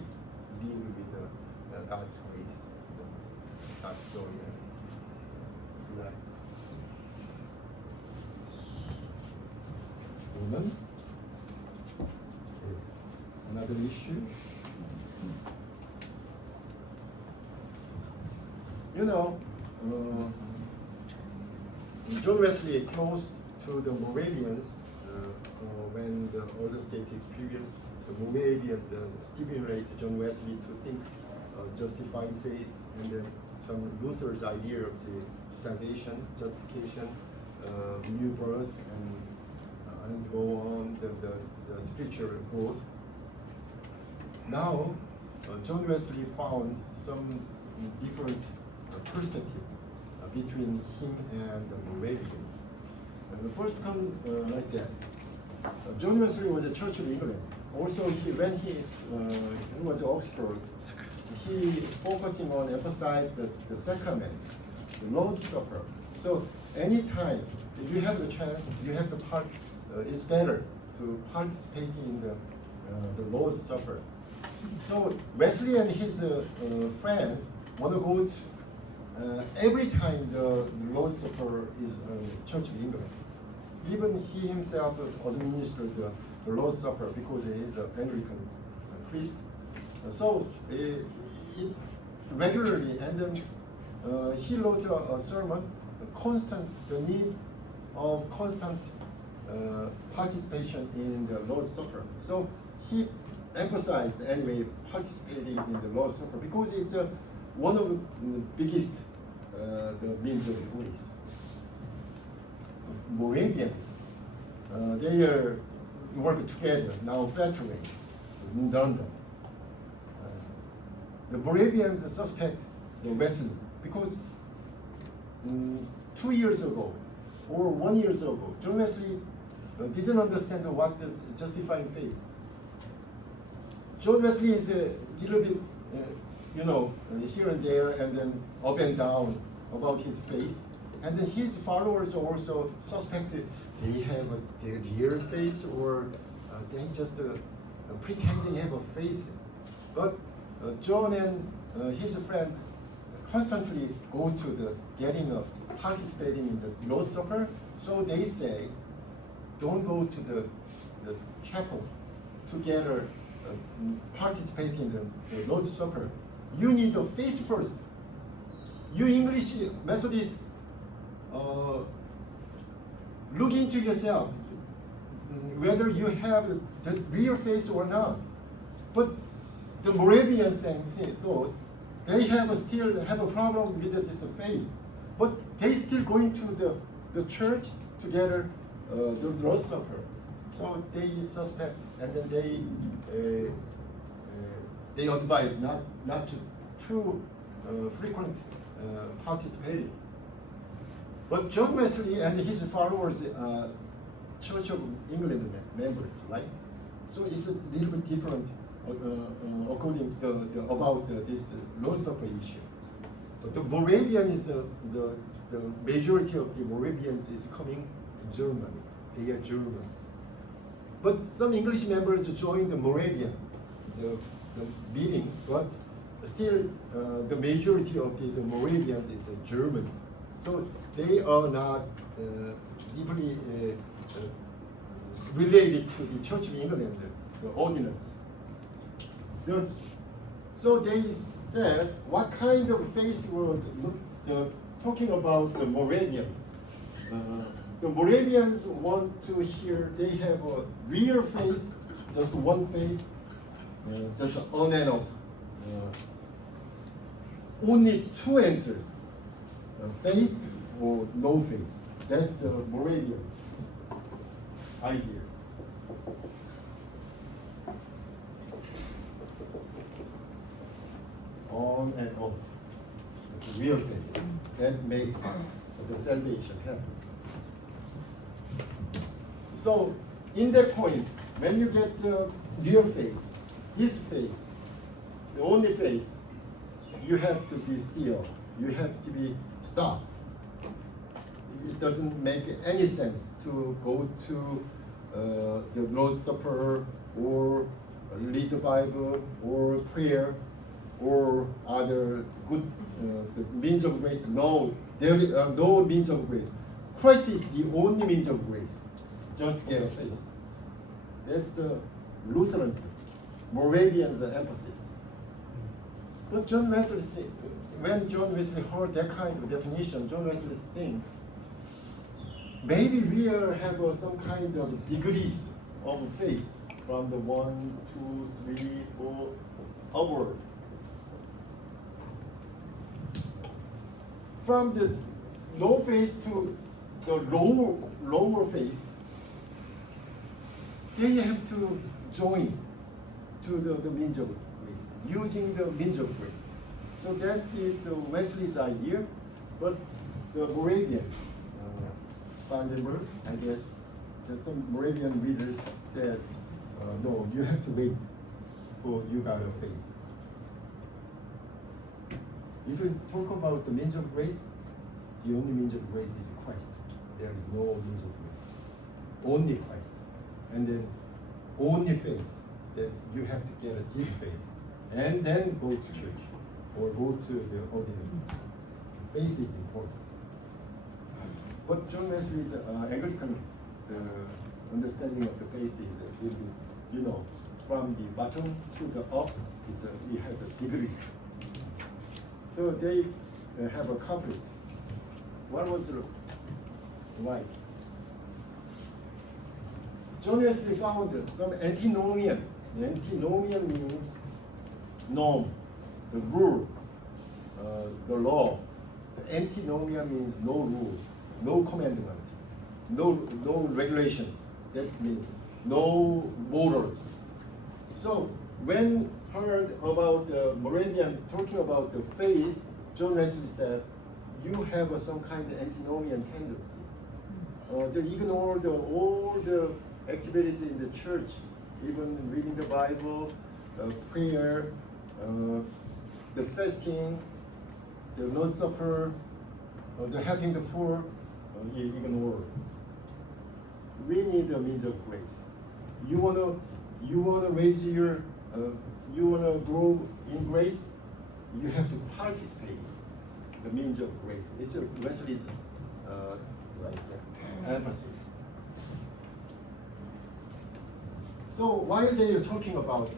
live with God's grace, God's story. Right. Woman. Okay. Another issue. You know, John Wesley close to the Moravians when the older state experienced the Moravians stimulate John Wesley to think justifying faith, and then some Luther's idea of the salvation, justification, new birth, and go on the spiritual growth. Now, John Wesley found some different perspective between him and the Moravians. The first come like that. John Wesley was a Church of England. Also, when he was at Oxford, he focusing on emphasize the sacrament, the Lord's Supper. So anytime if you have the chance, you have the part. It's better to participate in the Lord's Supper. So Wesley and his friends want to go to, every time the Lord's Supper is Church of England. Even he himself administered the Lord's Supper because he is an Anglican priest. So it regularly, and then he wrote a sermon, the need of constant participation in the Lord's Supper. So he emphasized anyway participating in the Lord's Supper because it's one of the biggest the means of grace. Moravians, they work together now federally in London. The Moravians suspect the Wesley because 2 years ago or 1 year ago, John Wesley didn't understand what is justifying faith. John Wesley is a little bit, here and there, and then up and down about his faith. And then his followers also suspected they have their real faith or they just pretending have a faith. But John and his friend constantly go to the participating in the Lord's Supper. So they say, don't go to the chapel together, participate in the Lord's Supper. You need a faith first. You English Methodists, look into yourself, whether you have the real faith or not. But the Moravians thought they still have a problem with this faith, but they still going to the church together, the Lord's Supper. So they suspect, and then they advise not to too frequent participating. But John Wesley and his followers, Church of England members, right? So it's a little bit different according to about this Lord's Supper issue. But the Moravian is the majority of the Moravians is coming in German. They are German. But some English members joined the Moravian, the meeting, but still the majority of the Moravians is German. So they are not deeply related to the Church of England, the ordinance. So they said, what kind of faith was talking about the Moravians? The Moravians want to hear they have a real faith, just one faith, just on and off. Only two answers, faith or no faith. That's the Moravian idea. On and off. It's real faith. That makes the salvation happen. So, in that point, when you get the real faith, this faith, the only faith, you have to be still. You have to be stopped. It doesn't make any sense to go to the Lord's Supper or read the Bible or prayer or other good means of grace. No, there are no means of grace. Christ is the only means of grace. Just get a faith. That's the Lutherans, Moravians' emphasis. But John Wesley, when John Wesley heard that kind of definition, John Wesley think maybe we have some kind of degrees of faith from the 1, 2, 3, 4 upward. From the no faith to the lower faith, they have to join to the means of grace, using the means of grace. So that's the Wesley's idea, but the Moravian, Spangenberg, I guess, that some Moravian readers said, no, you have to wait for you got a faith. If we talk about the means of grace, the only means of grace is Christ. There is no means of grace. Only Christ. And then only faith, that you have to get a deep faith. And then go to church or go to the ordinance. Faith is important. But John Wesley's Anglican understanding of the faith is, from the bottom to the up, it has degrees. So they have a conflict. What was right? John Wesley found some antinomian. Antinomian means norm, the rule, the law. The antinomian means no rule, no commandment, no regulations. That means no morals. So when heard about the Moravian talking about the faith, John Wesley said, you have some kind of antinomian tendency. They ignore all the activities in the church, even reading the Bible, prayer, the fasting, the Lord's Supper, the helping the poor, you ignore. We need a means of grace. You wanna raise your, you wanna grow in grace. You have to participate. The means of grace. It's a Wesley's emphasis. So while they are talking about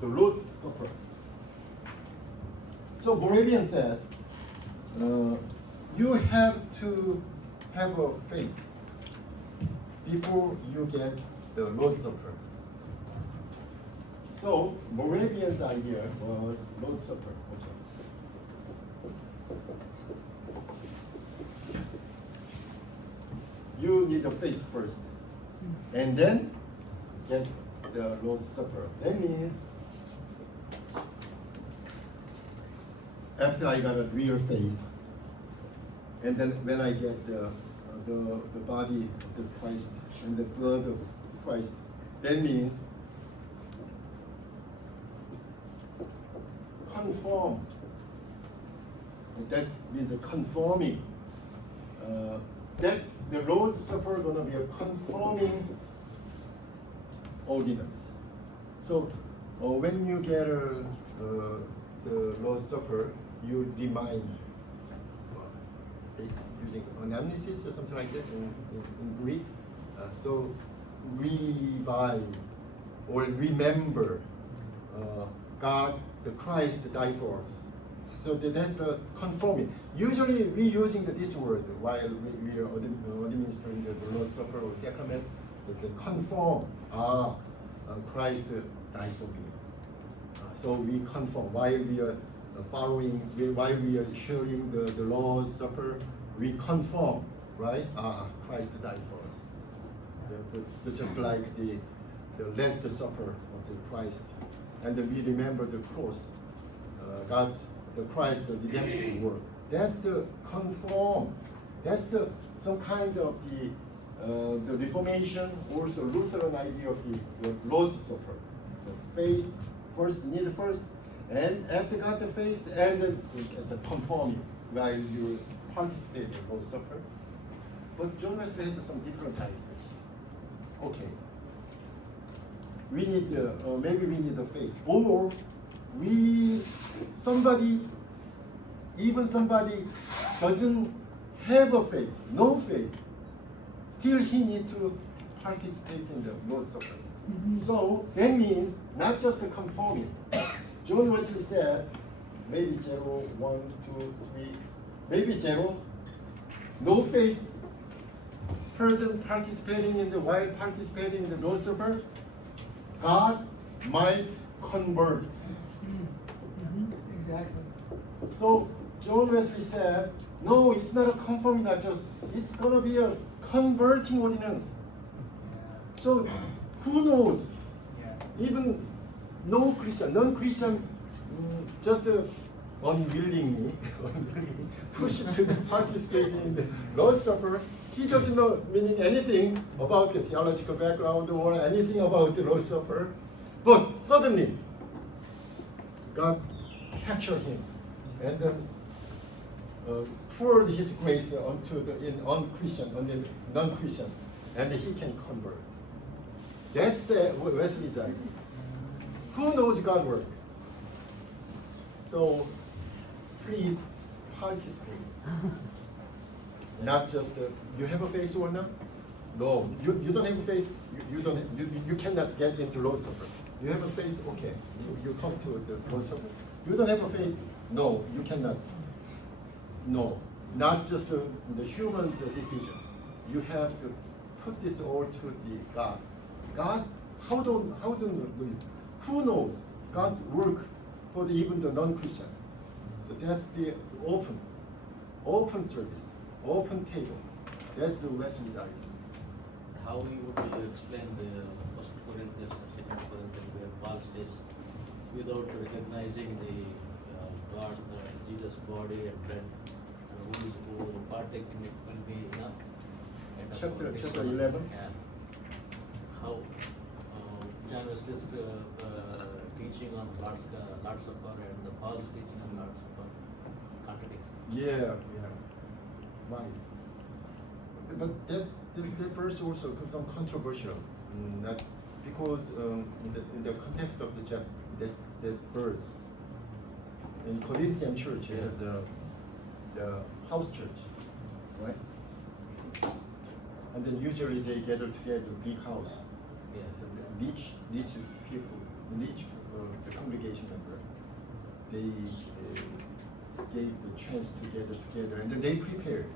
the Lord's Supper, so Moravian said, you have to have a faith before you get the Lord's Supper. So Moravian's idea was Lord's Supper. You need the faith first, and then get the Lord's Supper. That means after I got a real faith, and then when I get the body of the Christ and the blood of Christ, that means conform. That means a conforming. That the Lord's Supper is going to be a conforming ordinance. So when you get the Lord's Supper, you remind, using anamnesis or something like that in Greek. So revive or remember God, the Christ died for us. So that's the conforming. Usually we using this word while we are administering the Lord's Supper or sacrament. The conform. Christ died for me. So we conform while we are following, while we are sharing the Lord's Supper. We conform, right? Christ died for us. Just like the Last Supper of the Christ, and then we remember the cross, the Christ, the redemptive work. That's the conform. That's some kind of the Reformation, also Lutheran idea of the Lord's Supper. The faith first, need first, and after got the faith, and then it's a conforming while you participate in Lord's Supper. But John Wesley has some different ideas. Okay, we need maybe we need the faith, or somebody doesn't have a faith, no faith, still he need to participate in the Lord's Supper. So that means not just the conforming. John Wesley said maybe 0, 1, 2, 3, maybe 0, no faith person participating while participating in the Lord's Supper, God might convert. Exactly. So John Wesley said, no, it's not a conforming, it's gonna be a converting ordinance. So who knows? Even non-Christian, just unwillingly push to participate in the Lord's Supper. He doesn't know meaning anything about the theological background or anything about the Lord's Supper, but suddenly God captured him and then poured His grace onto the non-Christian, and he can convert. That's the Wesley's idea. Who knows God's work? So please participate. Not just you have a faith or not? No, you don't have a faith. You cannot get into Lord's Supper. You have a faith, okay. You come to the Lord's Supper. You don't have a faith, no, you cannot. No, not just the human's decision. You have to put this all to the God. God, who knows? God work for even the non-Christians. So that's the open service, open table. That's the Wesley's argument. How we would explain the First Corinthians and Second Corinthians where Paul says, without recognizing the God, Jesus' body and blood, who will partake in it will be enough. Chapter 11. Yeah. How John Wesley's teaching on Lord's Supper and the Paul's teaching on Lord's Supper contradicts. Yeah. Right. But that verse also some controversial. Not because in the context of that verse, in Corinthian church has the house church, right? And then usually they gather together, big house. Yeah. The rich people, the congregation member, they gave the chance to gather together, and then they prepared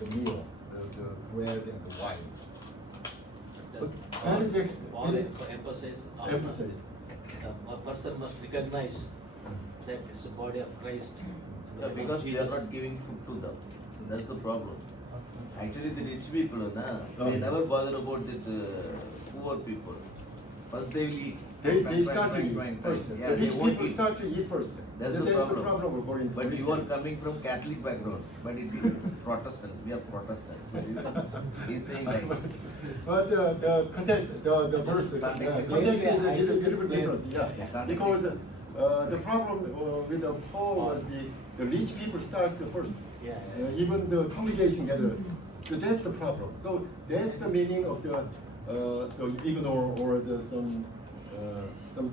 the meal, the bread and the wine. But Benedict's Emphasize emphasize. a person must recognize that it's the body of Christ. Yeah, because they are not giving food to them. That's the problem. Actually, the rich people, they never bother about the poor people. First they will eat. They start to eat first. Yeah, The they rich won't people eat. start to eat first. That's the problem. according to But you are Corinthians. coming from Catholic background, but it is Protestant. We are Protestants. So he's saying like, But the context, the verse, the context is a little bit different, yeah. Because the problem with the Paul was the rich people start first. Yeah. Even the congregation gathered. So that's the problem. So that's the meaning of the ignore or some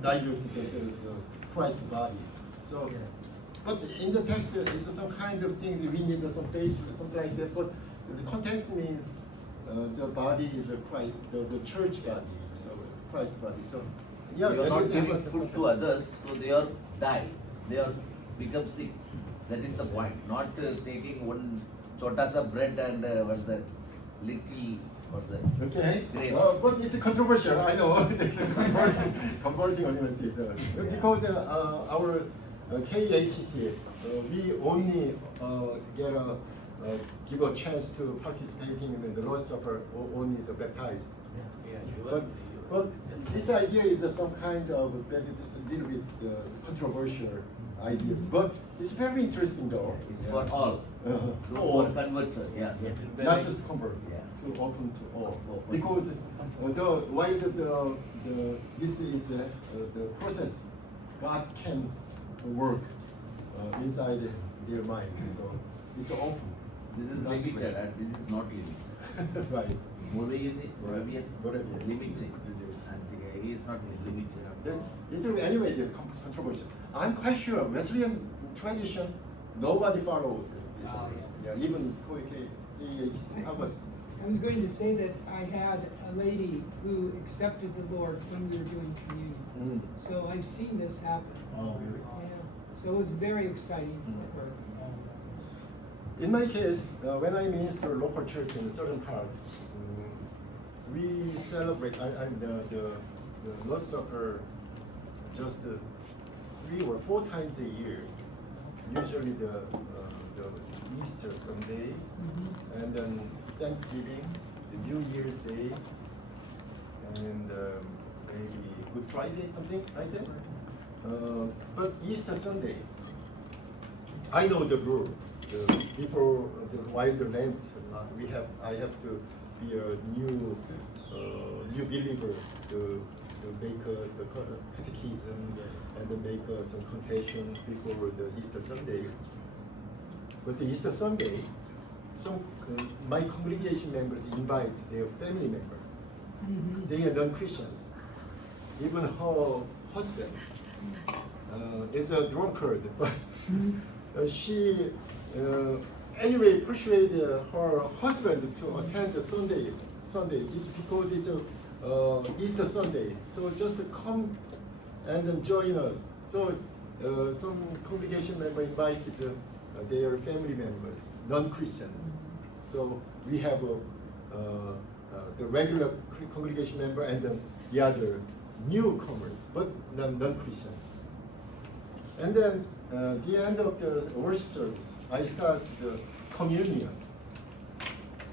dilute the Christ body. So, but in the text, it's some kind of things we need some faith, something like that. But the context means the body is a Christ, the church body, so Christ body. So, yeah, you are that not is giving different. food to others, so they are die. They are become sick. That is the point. Not taking one chota sa bread and what's that? Little, what's that? Okay, Grapes. but it's controversial, I know, converting ordinances. Because our KHC, we only give a chance to participating in the Lord's Supper only the baptized. But this idea is some kind of maybe just a little bit controversial ideas. But it's very interesting though. It's for all. Those who All. are converted, yeah. Not just convert, Yeah. to open to all. Open. Because while this is the process, God can work inside their mind. So it's open. This is Not limited special. and this is not limited. Right. Moravians Moravian. limiting and he is not limited. Then it will anyway the controversial. I'm quite sure Wesleyan tradition nobody followed this. Yeah, even KHC. How about? I was going to say that I had a lady who accepted the Lord when we were doing communion. So I've seen this happen. Oh, really? Yeah. So it was very exciting for her. In my case, when I minister local church in a certain part, we celebrate. I'm the Lord's Supper just 3 or 4 times a year. Usually the Easter Sunday, and then Thanksgiving, the New Year's Day, and maybe Good Friday, something like that. But Easter Sunday, I know the rule. Before while the Lent, I have to be a new believer to make the catechism and then make some confession before the Easter Sunday. But the Easter Sunday, my congregation members invite their family member. They are non-Christians. Even her husband is a drunkard, but she anyway persuaded her husband to attend the Sunday. It's because it's a Easter Sunday. So just come and then join us. So some congregation member invited their family members, non-Christians. So we have the regular congregation member and then the other newcomers, but non-Christians. And then the end of the worship service, I start the communion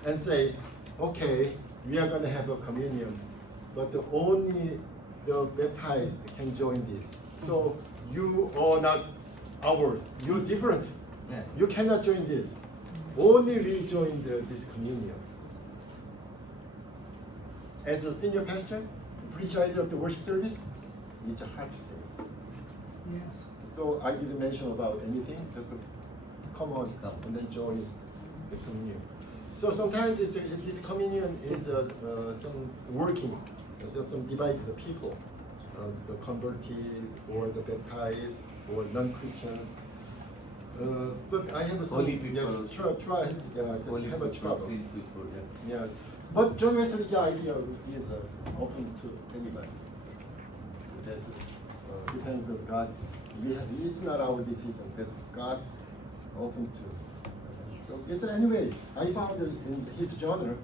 and say, okay, we are going to have a communion, but only the baptized can join this. So you are not you're different. Yeah. You cannot join this. Only we join this communion. As a senior pastor, presider of the worship service, it's hard to say. Yes. So I didn't mention about anything, just come on Come. and then join the communion. So sometimes this communion is some working, some divide the people, the converted or the baptized or non-Christian. But I have some Holy people. try have a trouble. Sin people, yeah. Yeah, but John Wesley's idea is open to anybody. That's depends on God's. It's not our decision. That's God's open to. So it's anyway. I found in his journal,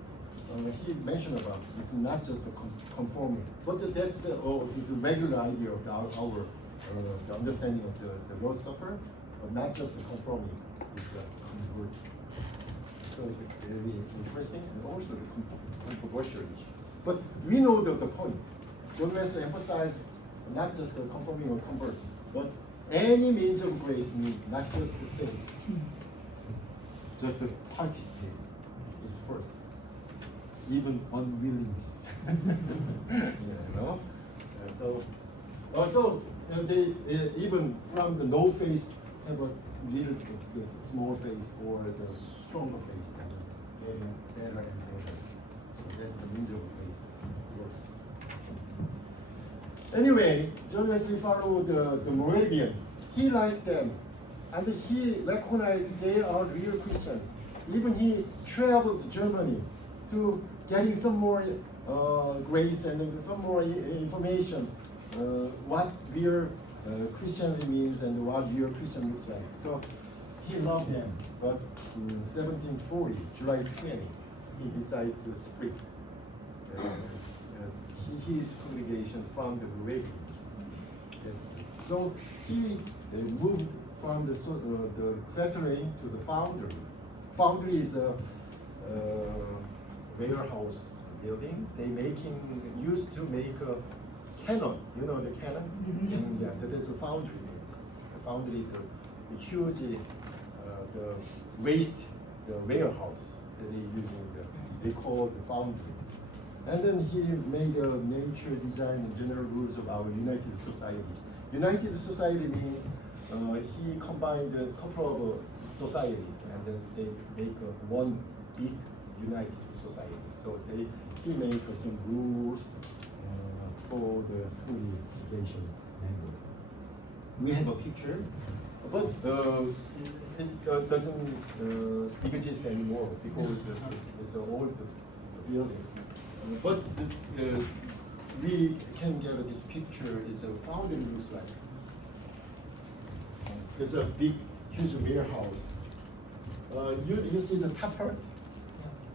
he mentioned about it's not just the conforming, but that's the regular idea of our the understanding of the Lord's Supper, but not just the conforming. It's converting. So it's very interesting and also the controversial issue. But we know the point. John Wesley emphasized not just the conforming or converting, but any means of grace means not just the faith, just the participate is first, even unwillingness. You know? So also they even from the no faith have a little small faith or the stronger faith and getting better and better. So that's the means of grace works. Anyway, John Wesley followed the Moravian. He liked them, and he recognized they are real Christians. Even he traveled to Germany to getting some more grace and some more information, what real Christianity means and what real Christian looks like. So he loved them, but in 1740, July 20, he decided to split his congregation from the Moravians. Yes. So he moved from the veteran to the foundry. Foundry is a warehouse building. They used to make a cannon. You know the cannon? Mm-hmm. Yeah, that is a foundry. The foundry is a huge the warehouse that they using. They call the foundry. And then he made a nature design and general rules of our United Society. United Society means he combined a couple of societies and then they make one big United Society. So he made some rules for the congregation member. We have a picture, but it doesn't exist anymore because it's an old building. But we can get this picture. Is a foundry looks like. It's a big, huge warehouse. You see the top part?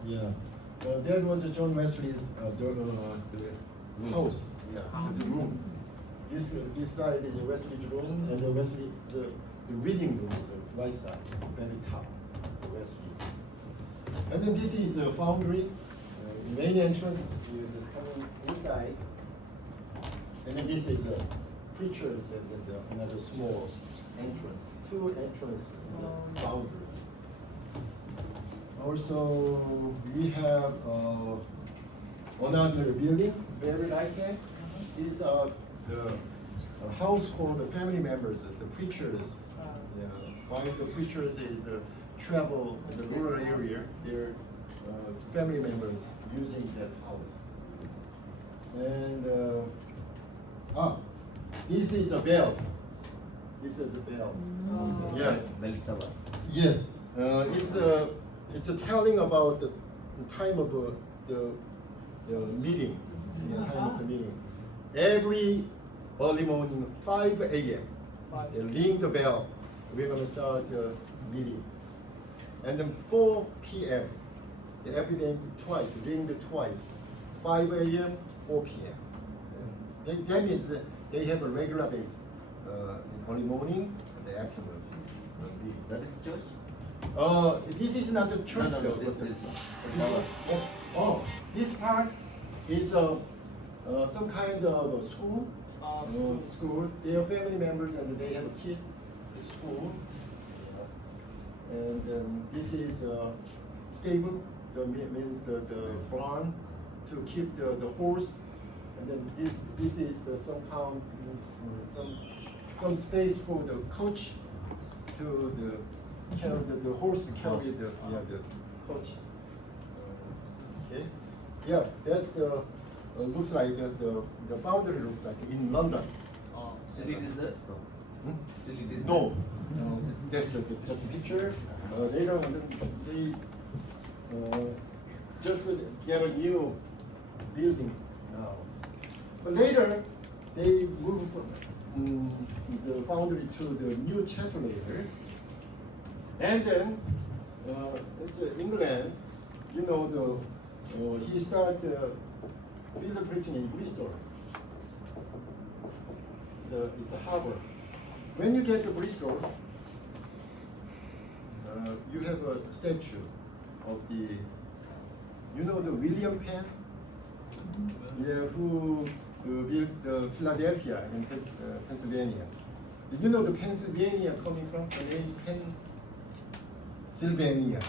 Yeah. That was John Wesley's the house. Yeah, the room. This side is Wesley's room, and the reading room is the right side, very top. The Wesley. And then this is a foundry. The main entrance is coming inside, and then this is the preachers and then another small entrance. Two entrances in the foundry. Also, we have another building, very right hand. These are the house for the family members, the preachers. One of the preachers is the travel in the rural area. Their family members using that house. And this is a bell. This is a bell. Yeah. Bell tower. Yes. It's a telling about the time of the meeting. The time of the meeting. Every early morning, 5 a.m. They ring the bell. We're going to start the meeting. And then 4 p.m. Every day twice, ring the twice. 5 a.m., 4 p.m. That means that they have a regular base in early morning and the afternoons. That is church? This is not the church No, though. this but is this part is some kind of school. School. They are family members and they have kids at school. And this is stable. That means the barn to keep the horse. And then this is the somehow some space for the coach to carry the horse to carry the coach. Okay. Yeah, that's the looks like the foundry looks like in London. Still it is there? Hmm? Still it is No, that's just a picture. Later on, they just get a new building now. But later, they moved from the foundry to the new chapel later. And then, it's England, you know, he started field preaching in Bristol. It's a harbor. When you get to Bristol, you have a statue of the William Penn, who built the Philadelphia in Pennsylvania. Did you know the Pennsylvania coming from the name Pennsylvania?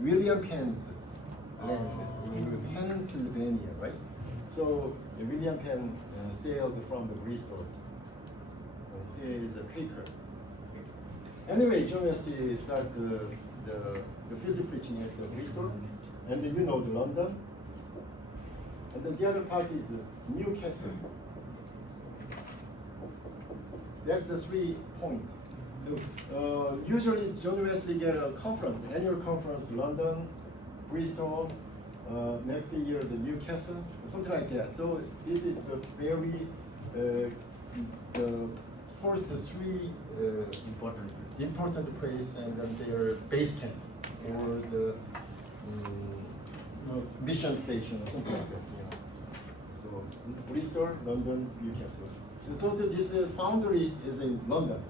William Penn's land, Pennsylvania, right? So William Penn sailed from the Bristol. He is a Quaker. Anyway, John Wesley started the field preaching at the Bristol, and then the London. And then the other part is Newcastle. That's the 3 points. Usually John Wesley get a conference, annual conference, London, Bristol, next year the Newcastle, something like that. So this is the very the first 3 important place, and then their base camp or the mission station or something like that. So Bristol, London, Newcastle. So this foundry is in London.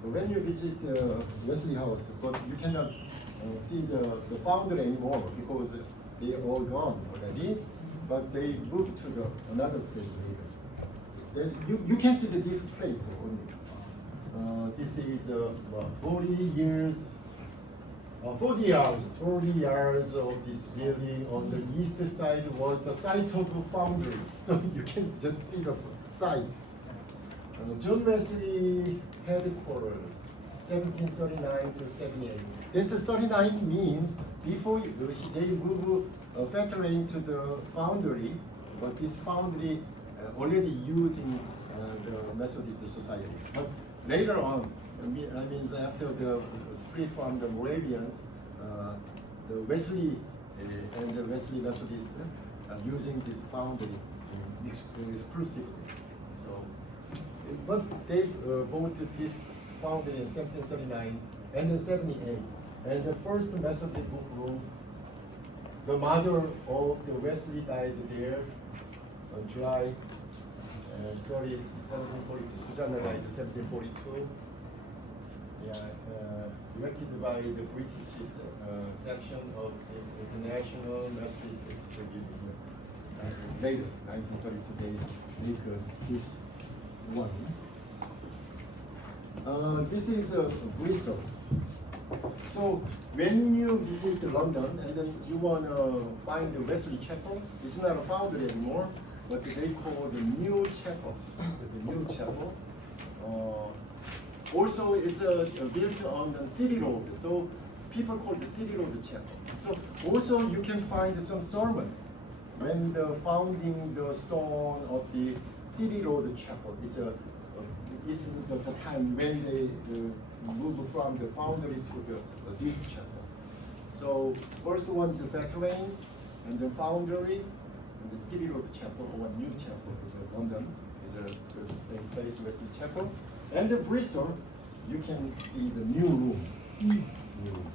So when you visit Wesley House, but you cannot see the foundry anymore because they are all gone already. But they moved to another place later. Then you can see the display only. This is 40 years. 40 years of this building on the east side was the site of the foundry. So you can just see the site. John Wesley headquarters, 1739 to 78. This 39 means before they move a factory into the foundry, but this foundry already using the Methodist Society. But later on, I mean after the split from the Moravians, the Wesley and the Wesley Methodists are using this foundry exclusively. So, but they bought this foundry in 1739 and in 78. And the first Methodist book room, the mother of the Wesley died there on July 30, 1742. Susanna died in 1742. Yeah, directed by the British section of the International Methodist Union. Later, 1932, they make this one. This is Bristol. So when you visit London and then you want to find the Wesley Chapel, it's not a foundry anymore, but they call the New Chapel. The New Chapel. Also, it's built on the City Road, so people call the City Road Chapel. So also you can find some sermon when the founding the stone of the City Road Chapel. It's the time when they move from the foundry to this chapel. So first one is the factory, and then foundry, And the City Road Chapel or New Chapel is in London, is the same place, Wesley Chapel. And the Bristol, you can see the new room. New room.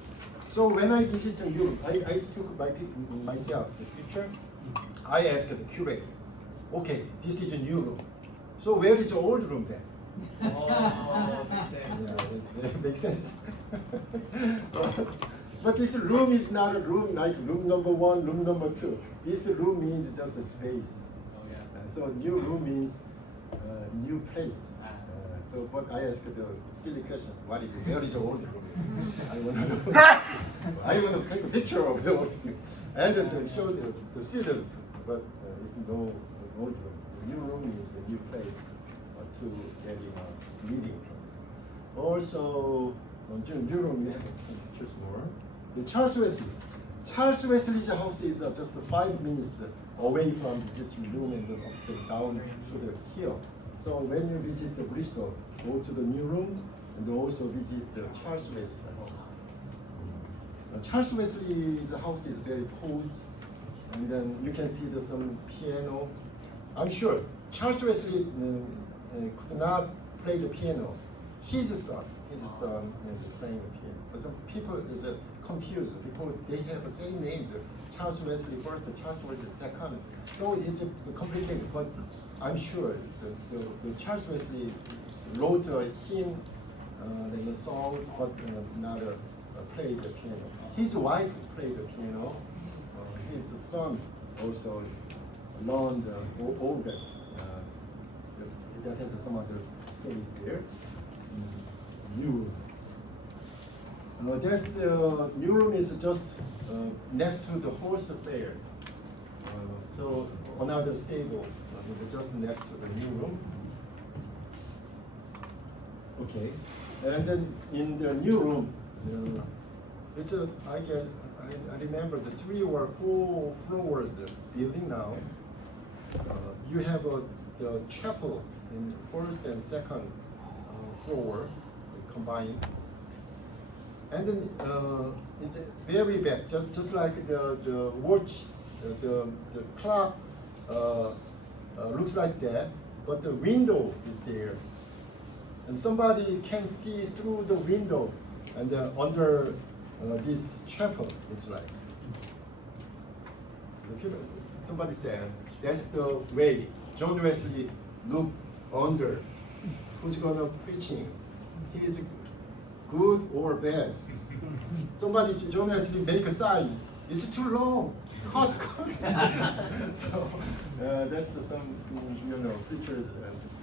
So when I visited Europe, I took myself this picture. I asked the curator, okay, this is a new room. So where is the old room then? Oh, makes sense. Yeah, that makes sense. But this room is not a room like room number 1, room number 2. This room means just a space. Oh, yeah. So new room means new place. So, but I asked the silly question: what is it? Where is the old room? I want to know. I want to take a picture of the old room and then to show the students. But it's no old room. The new room is a new place to getting a meeting. Also, on new room we have some pictures more. The Charles Wesley. Charles Wesley's house is just 5 minutes away from this room and down to the hill. So when you visit the Bristol, go to the new room and also visit the Charles Wesley house. Charles Wesley's house is very cold, and then you can see some piano. I'm sure Charles Wesley could not play the piano. His son is playing the piano. But some people is confused because they have the same names. Charles Wesley first, Charles Wesley second. So it's complicated, but I'm sure the Charles Wesley wrote a hymn and the songs, but not played the piano. His wife played the piano. His son also learned organ. That has some other stories there. New room. That's the new room is just next to the horse fair. So another stable just next to the new room. Okay, and then in the new room, it's I remember the 3 or 4 floors building now. You have the chapel in first and second floor combined, and then it's very back, just like the watch, the clock looks like that, but the window is there, and somebody can see through the window and under this chapel looks like. Somebody said that's the way John Wesley looked under. Who's gonna preaching? He is good or bad? Somebody, John Wesley, make a sign. It's too long. Cut. So that's some preachers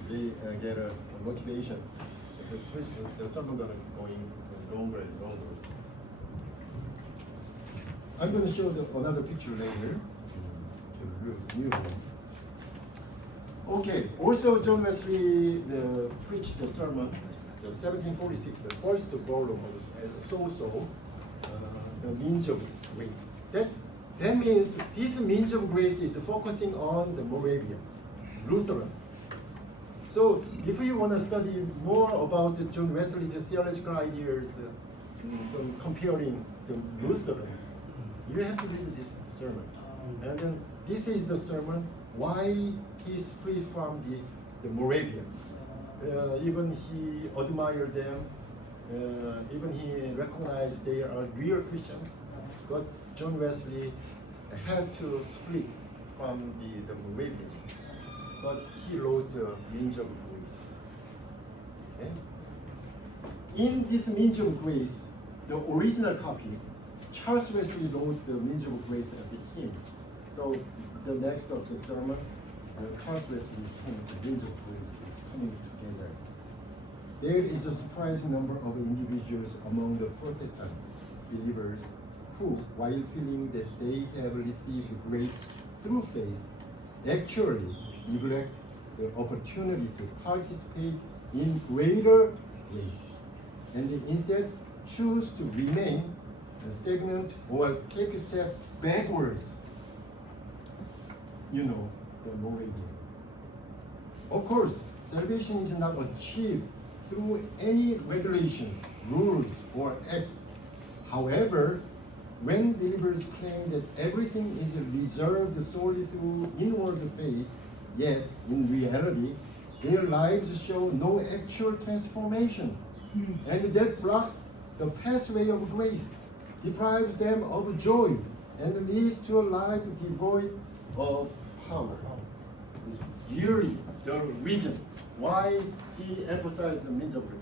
they get a motivation. The sermon gonna going longer and longer. I'm going to show another picture later. New room. Okay. Also, John Wesley preached the sermon, the 1746, the first volume of So-So, the means of grace. That means this means of grace is focusing on the Moravians, Lutheran. So if you want to study more about John Wesley's theological ideas, some comparing the Lutherans, you have to read this sermon. And then this is the sermon, why he split from the Moravians. Even he admired them, even he recognized they are real Christians, but John Wesley had to split from the Moravians. But he wrote the Means of Grace. Okay? In this Means of Grace, the original copy, Charles Wesley wrote the Means of Grace at the hymn. So the next of the sermon, Charles Wesley hymn, the Means of Grace, is coming together. There is a surprising number of individuals among the Protestant believers who, while feeling that they have received grace through faith, actually neglect the opportunity to participate in greater grace, and instead choose to remain stagnant or take steps backwards. You know, the Moravians. Of course, salvation is not achieved through any regulations, rules, or acts. However, when believers claim that everything is reserved solely through inward faith, yet in reality, their lives show no actual transformation, and that blocks the pathway of grace, deprives them of joy, and leads to a life devoid of power. It's really the reason why he emphasized the means of grace.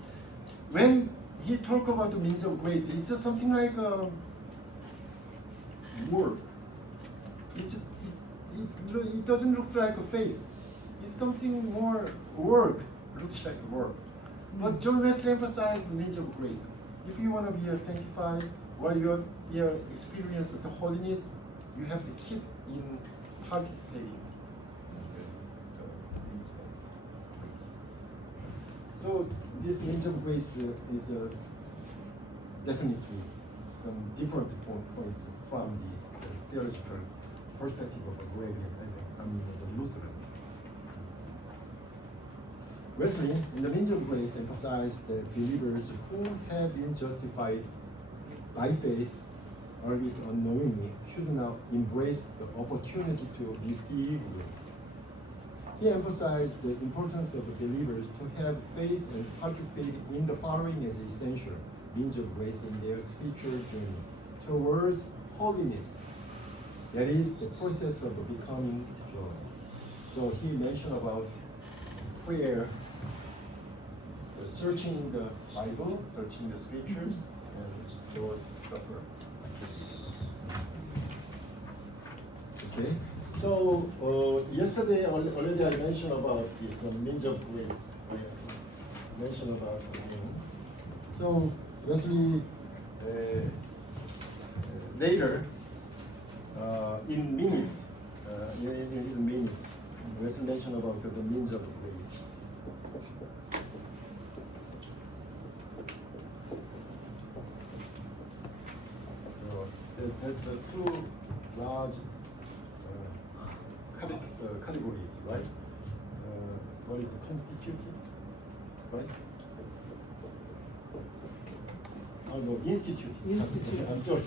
When he talk about the means of grace, it's just something like work. It doesn't look like a face. It's something more work. Looks like work. But John Wesley emphasized the means of grace. If you want to be sanctified or you experience the holiness, you have to keep in participating in the means of grace. So this means of grace is definitely some different point from the theological perspective of the Lutherans. Wesley, in the means of grace, emphasized that believers who have been justified by faith, albeit unknowingly, should now embrace the opportunity to receive grace. He emphasized the importance of the believers to have faith and participate in the following as essential means of grace in their spiritual journey towards holiness. That is the process of becoming joy. So he mentioned about prayer, searching the Bible, searching the scriptures, and Lord's Supper. Okay. So yesterday already I mentioned about this means of grace. I mentioned about the name. So Wesley later in minutes, in his minutes, Wesley mentioned about the means of grace. So there's two large categories, right? What is constitutive, right? Oh no, institute. Institute. I'm sorry.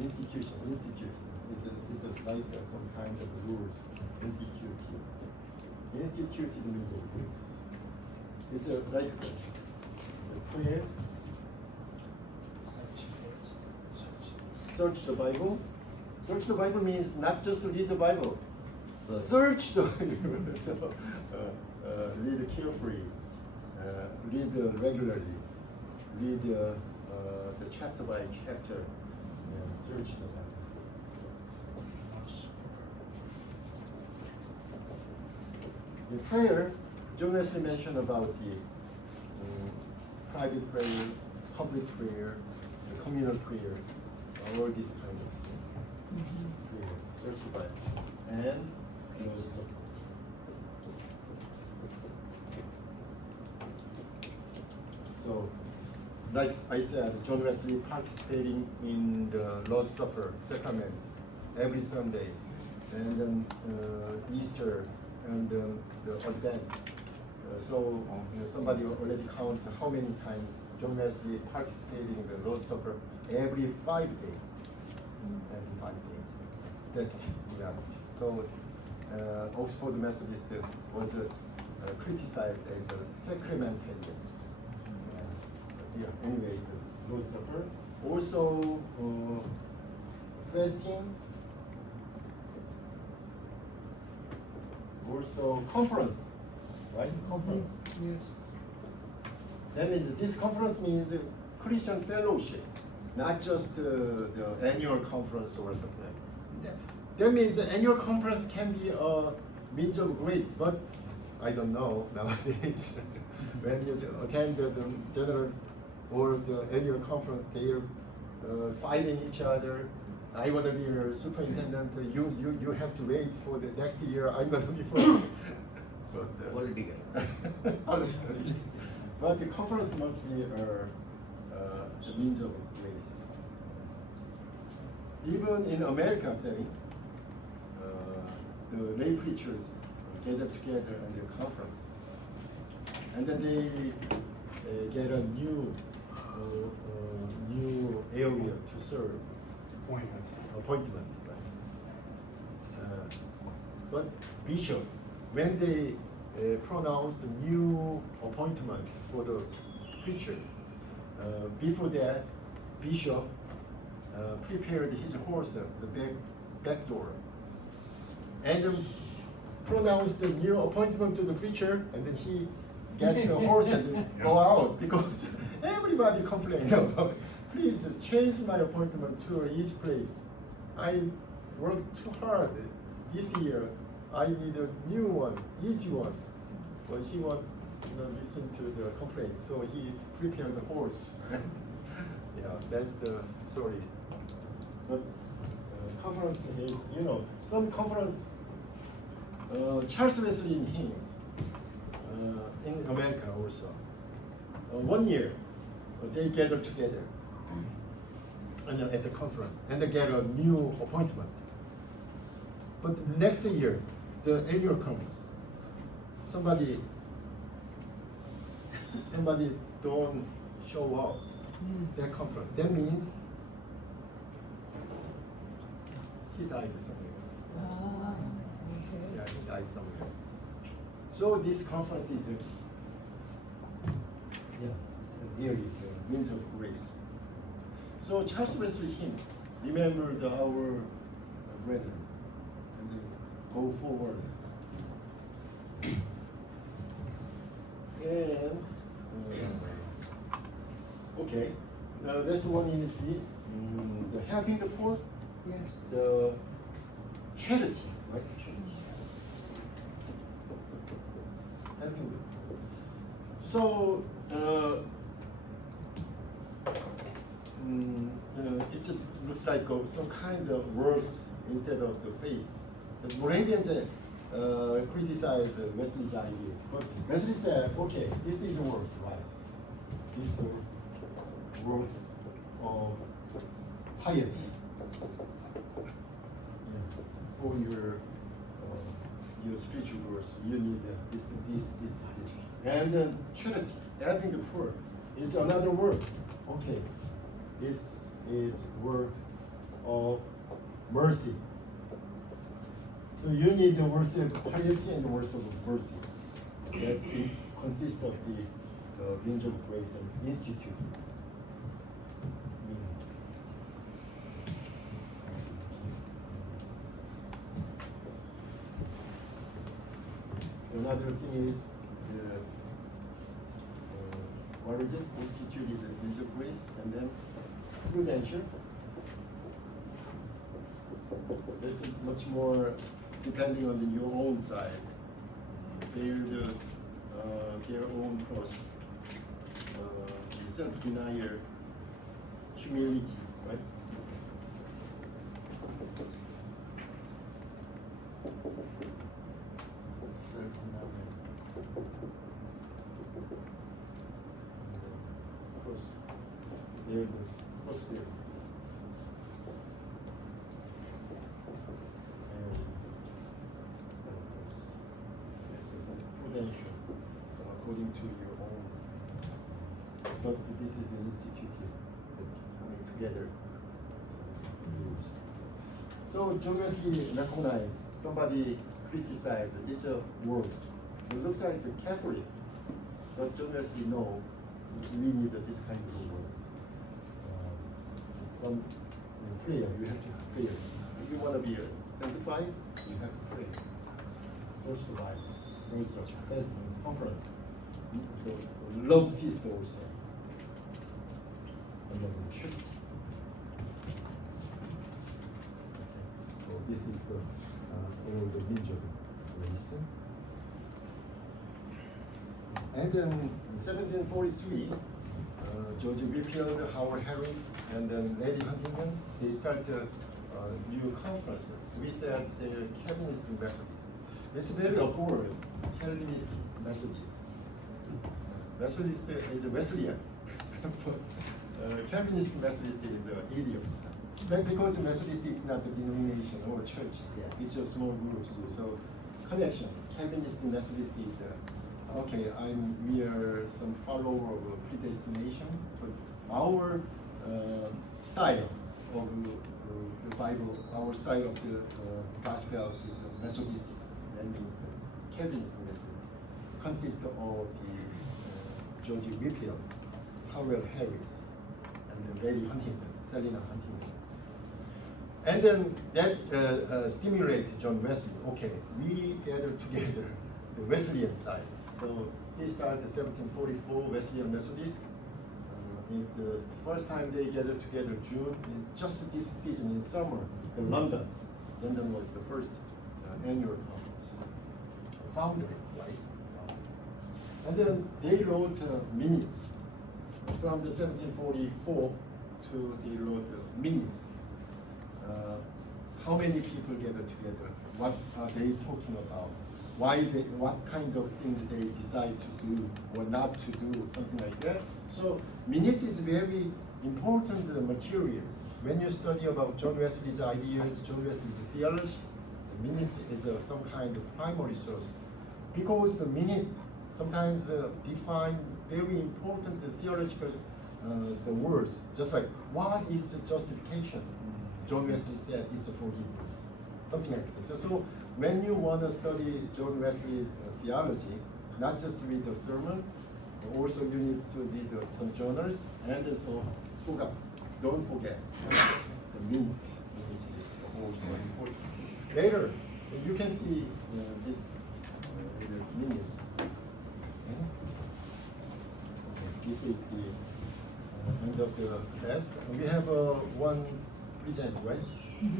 Institute. It's like some kind of rules. Institute. Instituted means of grace. It's like the prayer. Search the Bible. Search the Bible means not just to read the Bible. Search the Bible. So, read carefully. Read regularly. Read the chapter by chapter. And search the Bible. The prayer, John Wesley mentioned about the private prayer, public prayer, the communal prayer, all these kind of things. Prayer, search the Bible, and so, like I said, John Wesley participating in the Lord's Supper sacrament every Sunday, and then Easter and the Advent. So somebody already count how many times John Wesley participating in the Lord's Supper every 5 days. Every 5 days. That's reality. So Oxford Methodist was criticized as a sacramentarian. Anyway, the Lord's Supper. Also, fasting. Also, conference, right? Conference. Yes. That means this conference means Christian fellowship, not just the annual conference or something. That means the annual conference can be a means of grace, but I don't know nowadays. When you attend the general or the annual conference, they're fighting each other. I want to be your superintendent. You have to wait for the next year. I'm going to be first. But, Political. But the conference must be a means of grace. Even in American setting, the lay preachers gather together in the conference, and then they get a new to serve. Appointment. Right? But bishop, when they pronounce the new appointment for the preacher, before that, bishop prepared his horse at the back door, and pronounced the new appointment to the preacher, and then he get the horse and go out, because everybody complained about, please change my appointment to each place. I worked too hard this year. I need a new one, easy one. But he won't, listen to the complaint, so he prepared the horse. Yeah, that's the story. But conference, some conference, Charles Wesley in hymns, in America also. 1 year, they gather together at the conference and they get a new appointment. But next year, the annual conference, somebody don't show up that conference. That means he died somewhere. Yeah, he died somewhere. So this conference is really the means of grace. So Charles Wesley hymn, remember our brethren, and then go forward. And okay, the next one is the helping the poor. Yes. The charity, right? Helping the poor. So it just looks like some kind of words instead of the face. The Moravians criticized Wesley's idea, but Wesley said, okay, this is works, right? This works of piety. For your spiritual growth, you need this. And then charity, helping the poor, is another word. Okay, this is word of mercy. So you need the words of piety and the words of mercy. That consists of the means of grace and institute. Another thing is what is it? Institute is a means of grace, and then prudential. This is much more depending on your own side. Bear their own cross, self-denial, humility, right? Of course, they're the prosperity. And of course, this is a prudential, so according to your own. But this is an institute that coming together. So John Wesley recognized, somebody criticized this words. It looks like the Catholic, but John Wesley know we need this kind of words. Some in prayer, you have to pray. If you want to be sanctified, you have to pray. Search the Bible, research, fasting, conference, love feast also. And then the church. So this is the all the means of grace. And then in 1743, George Whitfield, Howard Harris, and then Lady Huntington, they started a new conference. We said they're Calvinistic Methodist. It's very awkward, Calvinistic Methodist. Methodist is a Wesleyan, but Calvinistic Methodist is an idiom. But because Methodist is not a denomination or a church, it's a small group. So connection, Calvinistic Methodist is okay, we are some follower of predestination, but our style of the Bible, our style of the gospel is Methodistic. That means the Calvinist Methodist. Consists of the George Whitfield, Howell Harris, and Lady Huntington, Selina Huntington. And then that stimulated John Wesley. Okay, we gather together the Wesleyan side. So he started 1744 Wesleyan Methodist. The first time they gathered together June, in just this season in summer in London. London was the first annual conference. Founder, right? And then they wrote minutes from the 1744 to they wrote minutes. How many people gathered together? What are they talking about? What kind of things they decide to do or not to do, something like that. So minutes is very important materials. When you study about John Wesley's ideas, John Wesley's theology, the minutes is some kind of primary source. Because the minutes sometimes define very important theological the words, just like what is the justification? John Wesley said it's a forgiveness, something like this. So when you want to study John Wesley's theology, not just read the sermon, also you need to read some journals, and so don't forget the minutes, which is also important. Later, you can see this minutes. Okay. This is the end of the class. We have one present, right?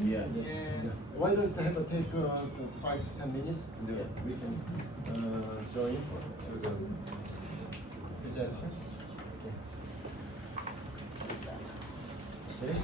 Yeah. Yes. Why don't they have a take 5 to 10 minutes? And then we can join to the presentation. Okay. Okay.